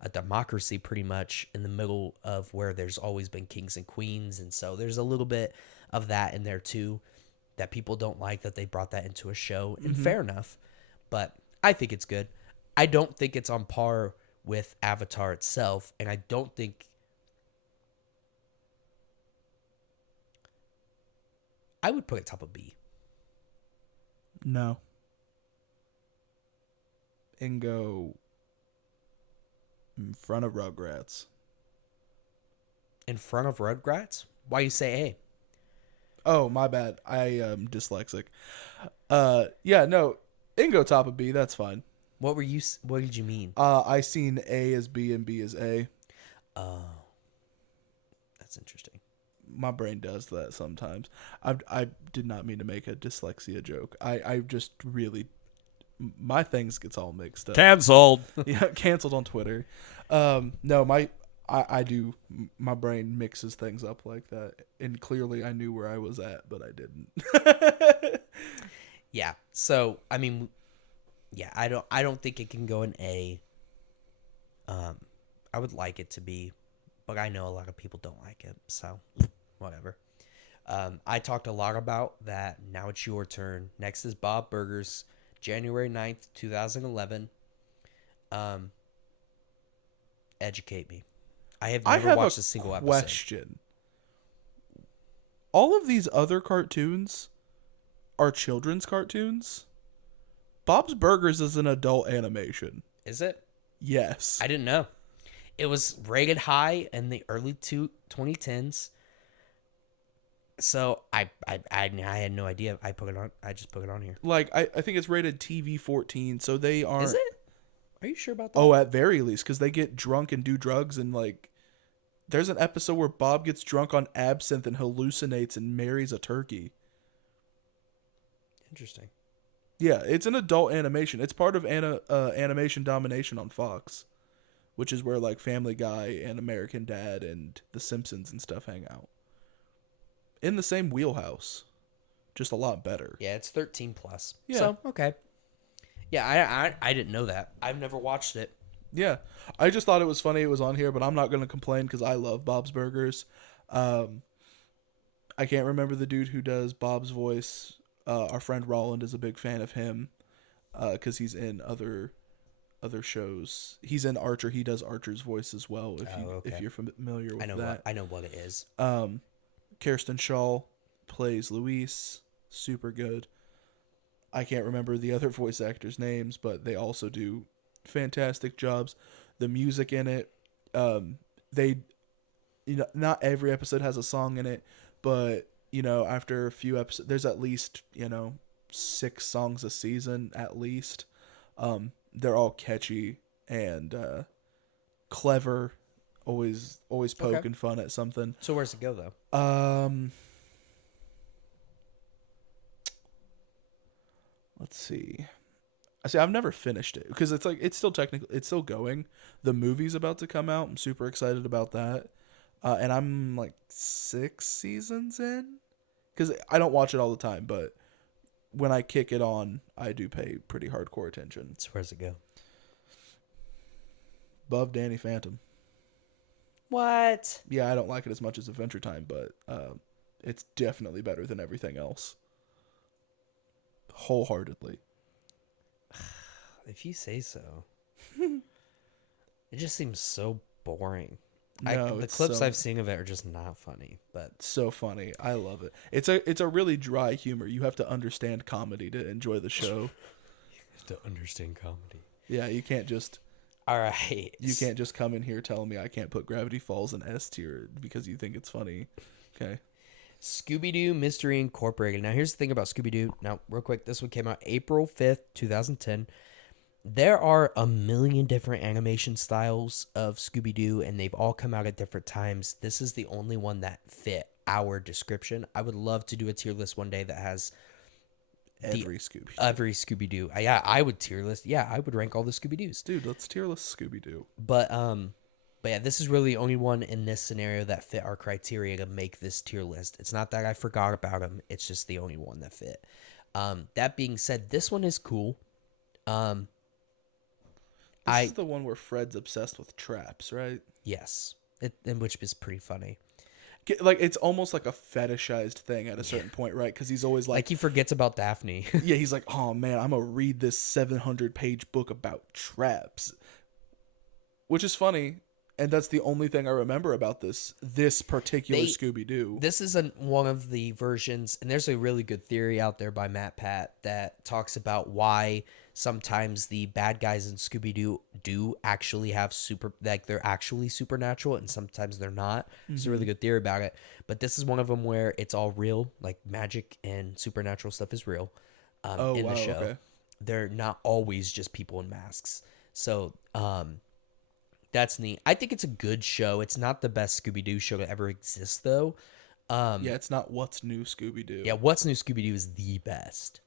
a democracy pretty much in the middle of where there's always been kings and queens. And so there's a little bit of that in there too, that people don't like that they brought that into a show. And fair enough, but I think it's good. I don't think it's on par with Avatar itself, and I don't think I would put it top of B. No. And go in front of Rugrats. In front of Rugrats? Why you say A? Oh, my bad. I am dyslexic. Yeah, no. Ingo top of B, that's fine. What did you mean? I seen A as B and B as A. Oh, that's interesting. My brain does that sometimes. I did not mean to make a dyslexia joke. I just really, my things gets all mixed up. Cancelled. Yeah, canceled on Twitter. No, I do. My brain mixes things up like that, and clearly I knew where I was at, but I didn't. Yeah. So I mean, yeah, I don't think it can go in A. I would like it to be, but I know a lot of people don't like it, so whatever. I talked a lot about that. Now it's your turn. Next is Bob Burgers, January 9th, 2011. Educate me. I have never watched a single episode. Question. All of these other cartoons are children's cartoons. Bob's Burgers is an adult animation. Is it? Yes. I didn't know. It was rated high in the early 2010s. So I had no idea. I just put it on here. Like I think it's rated TV 14, so they aren't. Is it? Are you sure about that? Oh, at very least, because they get drunk and do drugs, and like, there's an episode where Bob gets drunk on absinthe and hallucinates and marries a turkey. Interesting. Yeah, it's an adult animation. It's part of animation domination on Fox, which is where like Family Guy and American Dad and The Simpsons and stuff hang out. In the same wheelhouse, just a lot better. Yeah, it's 13 plus. Yeah. So, okay. Yeah, I didn't know that. I've never watched it. Yeah, I just thought it was funny it was on here, but I'm not going to complain because I love Bob's Burgers. I can't remember the dude who does Bob's voice. Our friend Roland is a big fan of him because he's in other shows. He's in Archer. He does Archer's voice as well. If you're familiar with that, I know what it is. Kirsten Shaw plays Louise. Super good. I can't remember the other voice actors' names, but they also do fantastic jobs. The music in it, not every episode has a song in it, but after a few episodes, there's at least 6 songs a season at least. They're all catchy and clever, always poking fun at something. So where's it go though? Let's see. I've never finished it because it's still going. The movie's about to come out. I'm super excited about that. And I'm like 6 seasons in because I don't watch it all the time, but when I kick it on, I do pay pretty hardcore attention. So where's it go? Above Danny Phantom. What? Yeah, I don't like it as much as Adventure Time, but it's definitely better than everything else. Wholeheartedly. If you say so. It just seems so boring. No, the clips I've seen of it are just not funny, but so funny. I love it. It's a really dry humor. You have to understand comedy to enjoy the show. You have to understand comedy. Yeah, you can't just. All right. You can't just come in here telling me I can't put Gravity Falls in S tier because you think it's funny. Okay. Scooby-Doo Mystery Incorporated. Now, here's the thing about Scooby-Doo. Now, real quick, this one came out April 5th, 2010. There are a million different animation styles of Scooby-Doo, and they've all come out at different times. This is the only one that fit our description. I would love to do a tier list one day that has every Scooby-Doo. Every Scooby-Doo. Yeah, I would tier list. Yeah, I would rank all the Scooby-Doos. Dude, let's tier list Scooby-Doo. But yeah, this is really the only one in this scenario that fit our criteria to make this tier list. It's not that I forgot about them. It's just the only one that fit. That being said, this one is cool. This is the one where Fred's obsessed with traps, right? Yes. Which is pretty funny. Like, it's almost like a fetishized thing at a certain point, right? Because he's always like he forgets about Daphne. Yeah, he's like, oh man, I'm going to read this 700-page book about traps. Which is funny. And that's the only thing I remember about this particular Scooby-Doo. This is one of the versions, and there's a really good theory out there by Matt Pat that talks about why sometimes the bad guys in Scooby-Doo do actually have they're actually supernatural, and sometimes they're not. There's a really good theory about it. But this is one of them where it's all real, like magic and supernatural stuff is real in the show. they're not always just people in masks. So that's neat. I think it's a good show. It's not the best Scooby-Doo show to ever exist, though. Yeah, it's not What's New Scooby-Doo. Yeah, What's New Scooby-Doo is the best.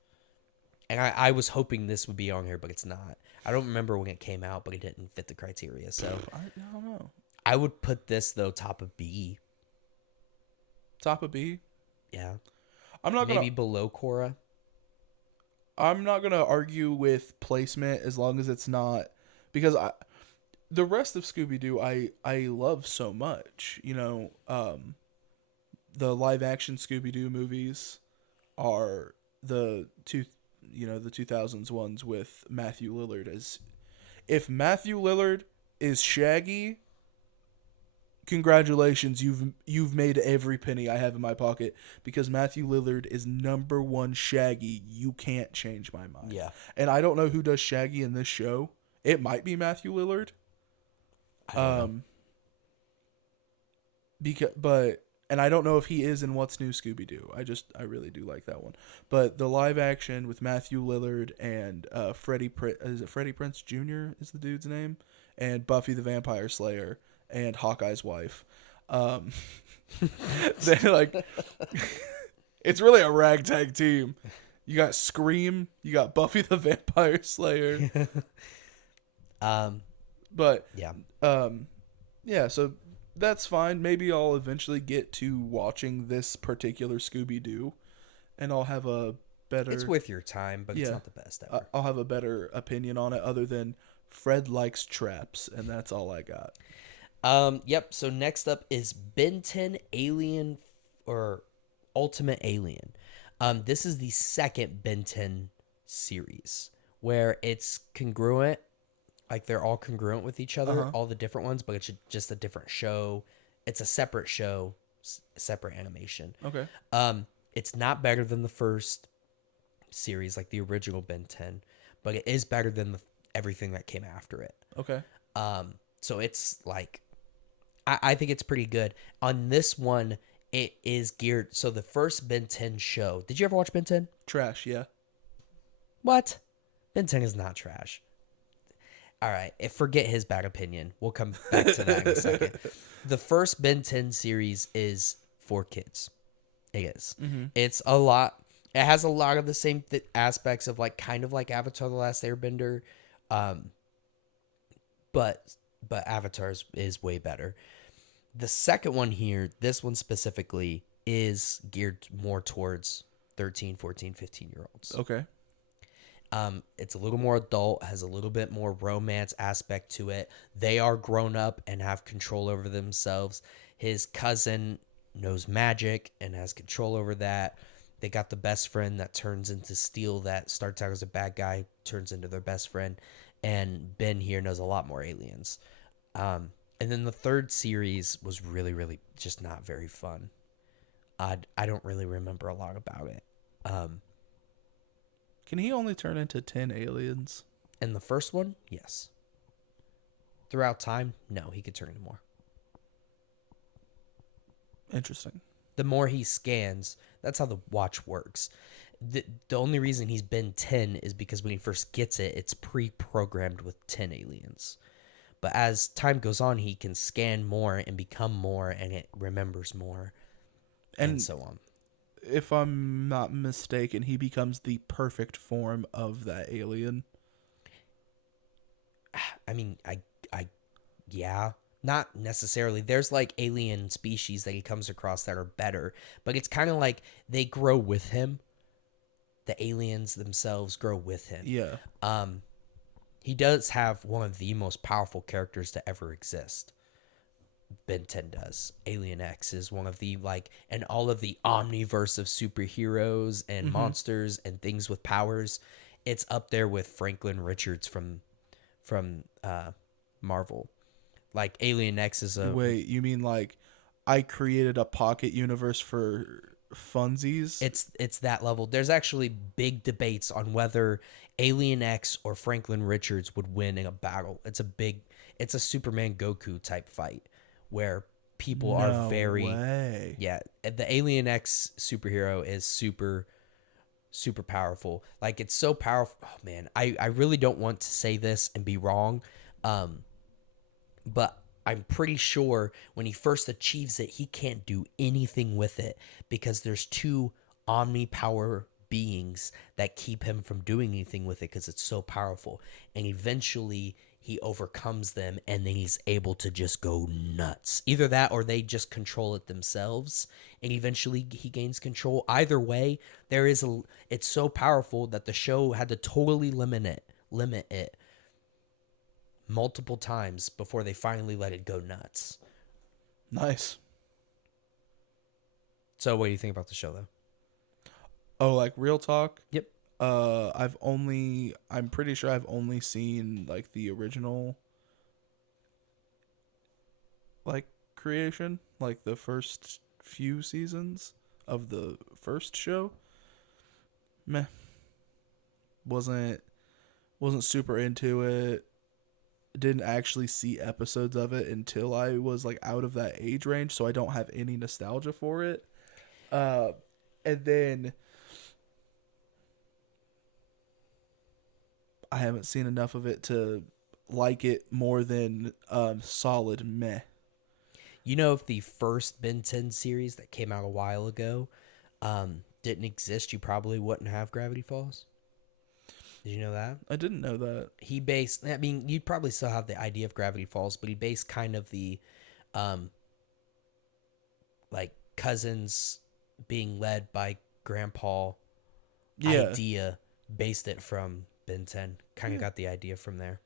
And I was hoping this would be on here, but it's not. I don't remember when it came out, but it didn't fit the criteria. So I don't know. I would put this, though, top of B. Top of B? Yeah. I'm not Maybe gonna below Cora. I'm not gonna argue with placement as long as it's not, because the rest of Scooby-Doo I love so much. The live action Scooby-Doo movies are the 2000s ones with Matthew Lillard as, if Matthew Lillard is Shaggy, congratulations, you've made every penny I have in my pocket, because Matthew Lillard is number one Shaggy. You can't change my mind. Yeah. And I don't know who does Shaggy in this show. It might be Matthew Lillard. I don't know. And I don't know if he is in What's New Scooby-Doo. I really do like that one. But the live action with Matthew Lillard and Freddie Prinze Jr. is the dude's name, and Buffy the Vampire Slayer and Hawkeye's wife. They're like, it's really a ragtag team. You got Scream, you got Buffy the Vampire Slayer. But Yeah. yeah, so that's fine. Maybe I'll eventually get to watching this particular Scooby-Doo, and I'll have a better. It's worth your time, but it's not the best ever. I'll have a better opinion on it, other than Fred likes traps, and that's all I got. Yep. So next up is Ben 10 Alien or Ultimate Alien. This is the second Ben 10 series where it's congruent. Like, they're all congruent with each other, all the different ones, but it's just a different show. It's a separate show, separate animation. Okay. It's not better than the first series, like the original Ben 10, but it is better than everything that came after it. Okay. So it's like, I think it's pretty good. On this one, it is geared. So the first Ben 10 show. Did you ever watch Ben 10? Trash, yeah. What? Ben 10 is not trash. All right, forget his bad opinion. We'll come back to that in a second. The first Ben 10 series is for kids. It is. Mm-hmm. It's a lot. It has a lot of the same aspects of kind of like Avatar: The Last Airbender, but Avatar is way better. The second one here, this one specifically, is geared more towards 13, 14, 15-year-olds. Okay. It's a little more adult, has a little bit more romance aspect to it. They are grown up and have control over themselves. His cousin knows magic and has control over that. They got the best friend that turns into Steel, that starts out as a bad guy, turns into their best friend. And Ben here knows a lot more aliens. And then the third series was really, really just not very fun. I don't really remember a lot about it. Can he only turn into 10 aliens? In the first one, yes. Throughout time, no, he could turn into more. Interesting. The more he scans, that's how the watch works. The only reason he's been 10 is because when he first gets it, it's pre-programmed with 10 aliens. But as time goes on, he can scan more and become more, and it remembers more, and so on. If I'm not mistaken, he becomes the perfect form of that alien. I mean, yeah, not necessarily. There's alien species that he comes across that are better, but it's kind of like they grow with him. The aliens themselves grow with him. Yeah. He does have one of the most powerful characters to ever exist. Ben 10 does. Alien X is one of the and all of the omniverse of superheroes and monsters and things with powers. It's up there with Franklin Richards from Marvel. Alien X is a... Wait, you mean I created a pocket universe for funsies? It's that level. There's actually big debates on whether Alien X or Franklin Richards would win in a battle. It's a Superman Goku type fight where people are very... way. Yeah, the Alien X superhero is super super powerful. Like, it's so powerful. Oh man, I really don't want to say this and be wrong. But I'm pretty sure when he first achieves it, he can't do anything with it because there's two omni power beings that keep him from doing anything with it because it's so powerful. And eventually he overcomes them and then he's able to just go nuts. Either that or they just control it themselves and eventually he gains control. Either way, it's so powerful that the show had to totally limit it multiple times before they finally let it go nuts. Nice. So what do you think about the show though? Oh, like real talk? Yep. I'm pretty sure I've only seen like the original like creation, like the first few seasons of the first show. Meh. Wasn't super into it. Didn't actually see episodes of it until I was like out of that age range, so I don't have any nostalgia for it. And then I haven't seen enough of it to like it more than solid meh. You know, if the first Ben 10 series that came out a while ago didn't exist, you probably wouldn't have Gravity Falls. Did you know that? I didn't know that. You'd probably still have the idea of Gravity Falls, but he based kind of the like cousins being led by Grandpa idea, based it from Ben 10. Kind of got the idea from there.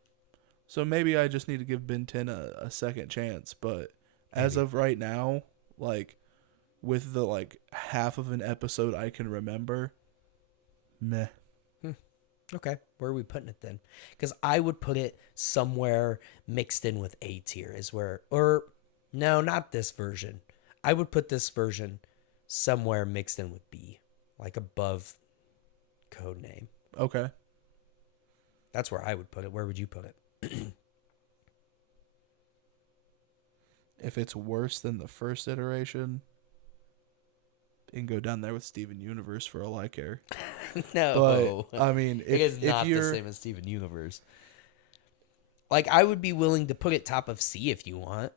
So maybe I just need to give Ben 10 a second chance, but as of right now, like with the like half of an episode I can remember, meh. Okay, where are we putting it then? Because I would put it somewhere mixed in with A tier or no, not this version. I would put this version somewhere mixed in with B, like above Codename. Okay. That's where I would put it. Where would you put it? If it's worse than the first iteration, you can go down there with Steven Universe for all I care. No. But, I mean, it is not the same as Steven Universe. Like, I would be willing to put it top of C if you want.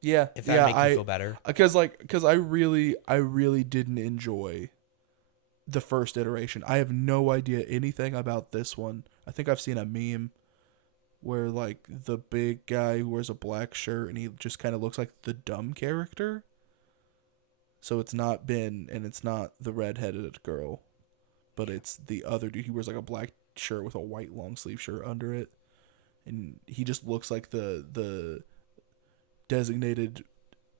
Yeah. If that makes you feel better. Because I really didn't enjoy the first iteration. I have no idea anything about this one. I think I've seen a meme where like the big guy wears a black shirt and he just kind of looks like the dumb character. So it's not Ben and it's not the redheaded girl, but it's the other dude. He wears like a black shirt with a white long sleeve shirt under it, and he just looks like the designated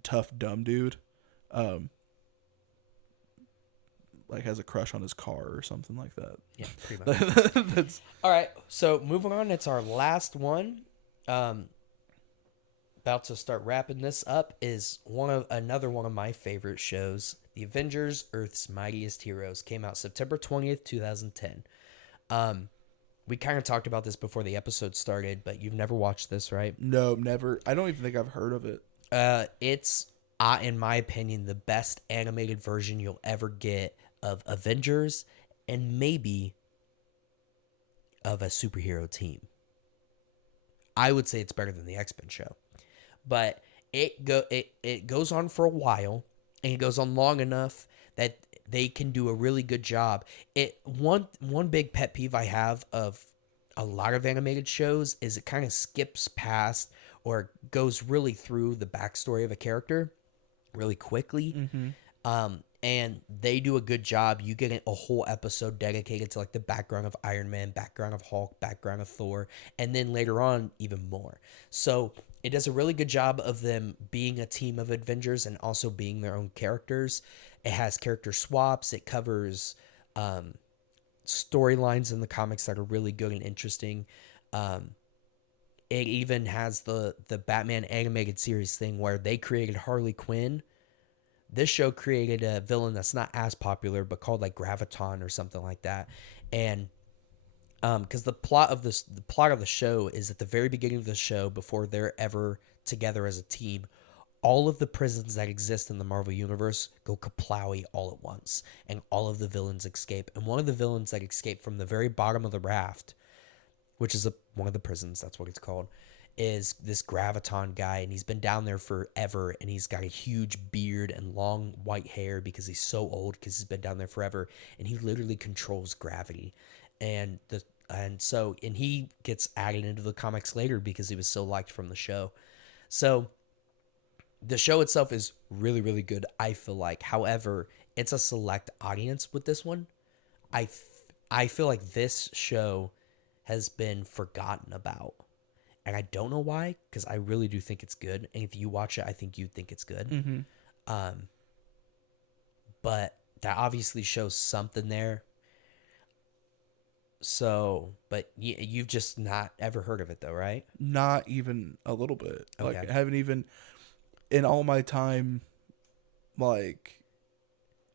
tough dumb dude. Like has a crush on his car or something like that. Yeah, pretty much. That's all right. So moving on, it's our last one. About to start wrapping this up is another one of my favorite shows, The Avengers: Earth's Mightiest Heroes. Came out September 20th, 2010. We kind of talked about this before the episode started, but you've never watched this, right? No, never. I don't even think I've heard of it. It's in my opinion the best animated version you'll ever get of Avengers and maybe of a superhero team. I would say it's better than the X-Men show. But it goes on for a while, and it goes on long enough that they can do a really good job. One big pet peeve I have of a lot of animated shows is it kind of skips past or goes really through the backstory of a character really quickly. Mm-hmm. And they do a good job. You get a whole episode dedicated to like the background of Iron Man, background of Hulk, background of Thor, and then later on even more. So it does a really good job of them being a team of Avengers and also being their own characters. It has character swaps. It covers storylines in the comics that are really good and interesting. It even has the Batman animated series thing where they created Harley Quinn. This show created a villain that's not as popular, but called like Graviton or something like that. And because the plot of the show is at the very beginning of the show, before they're ever together as a team, all of the prisons that exist in the Marvel Universe go kaplowy all at once, and all of the villains escape. And one of the villains that escaped from the very bottom of the raft, which is one of the prisons, that's what it's called, is this Graviton guy, and he's been down there forever, and he's got a huge beard and long white hair because he's so old, because he's been down there forever, and he literally controls gravity. And he gets added into the comics later because he was so liked from the show. So the show itself is really, really good, I feel like. However, it's a select audience with this one. I feel like this show has been forgotten about. And I don't know why, because I really do think it's good. And if you watch it, I think you'd think it's good. Mm-hmm. But that obviously shows something there. So, but you've just not ever heard of it, though, right? Not even a little bit. Okay. Like, I haven't even, in all my time, like,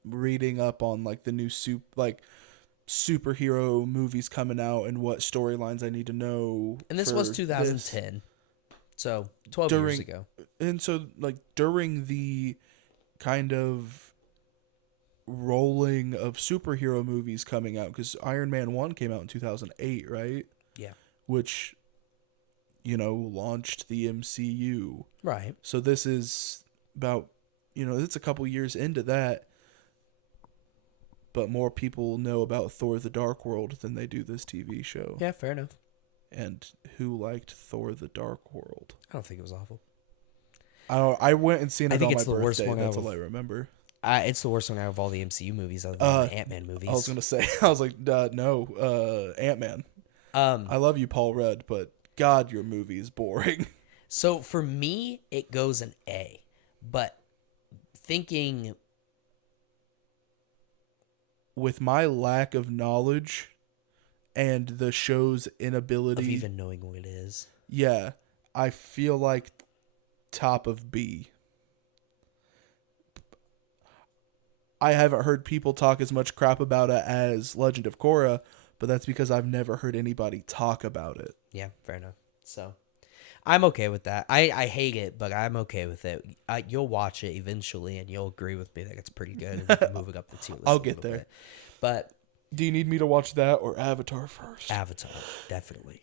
reading up on, like, the new superhero movies coming out and what storylines I need to know. And this was 2010. So 12 years ago. And so, like, during the kind of rolling of superhero movies coming out, because Iron Man 1 came out in 2008, right? Yeah. Which, launched the MCU. Right. So this is about, it's a couple years into that. But more people know about Thor the Dark World than they do this TV show. Yeah, fair enough. And who liked Thor the Dark World? I don't think it was awful. I went and seen it on my birthday. Worst one That's all I remember. It's the worst one out of all the MCU movies, other than the Ant-Man movies. I was going to say, no, Ant-Man. I love you, Paul Rudd, but God, your movie is boring. So for me, it goes an A. But thinking... with my lack of knowledge and the show's inability... of even knowing what it is. Yeah, I feel like top of B. I haven't heard people talk as much crap about it as Legend of Korra, but that's because I've never heard anybody talk about it. Yeah, fair enough. So, I'm okay with that. I hate it, but I'm okay with it. You'll watch it eventually, and you'll agree with me that it's pretty good, and you can move it up the tier list. I'll get there. Bit. But do you need me to watch that or Avatar first? Avatar, definitely.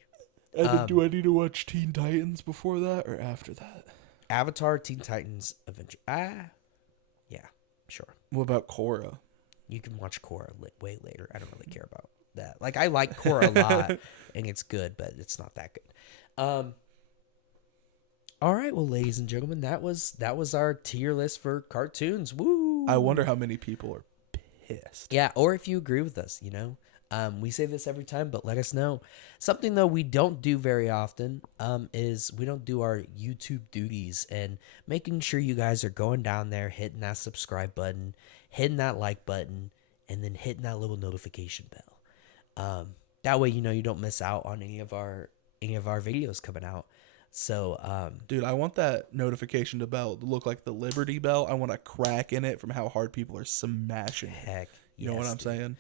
And then do I need to watch Teen Titans before that or after that? Avatar, Teen Titans, Avenger. Yeah, sure. What about Korra? You can watch Korra way later. I don't really care about that. Like, I like Korra a lot, and it's good, but it's not that good. All right, well, ladies and gentlemen, that was our tier list for cartoons. Woo! I wonder how many people are pissed. Yeah, or if you agree with us, we say this every time, but let us know. Something, though, we don't do very often is we don't do our YouTube duties and making sure you guys are going down there, hitting that subscribe button, hitting that like button, and then hitting that little notification bell. That way, you don't miss out on any of our videos coming out. So, dude, I want that notification bell to look like the Liberty Bell. I want a crack in it from how hard people are smashing it. Heck, you know what I'm saying?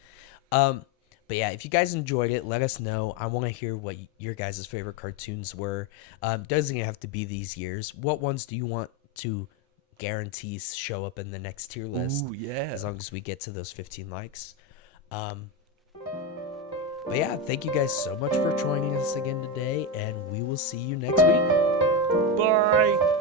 But yeah, if you guys enjoyed it, let us know. I want to hear what your guys' favorite cartoons were. Doesn't have to be these years. What ones do you want to guarantee show up in the next tier list? Ooh, yeah. As long as we get to those 15 likes. But yeah, thank you guys so much for joining us again today, and we will see you next week. Bye!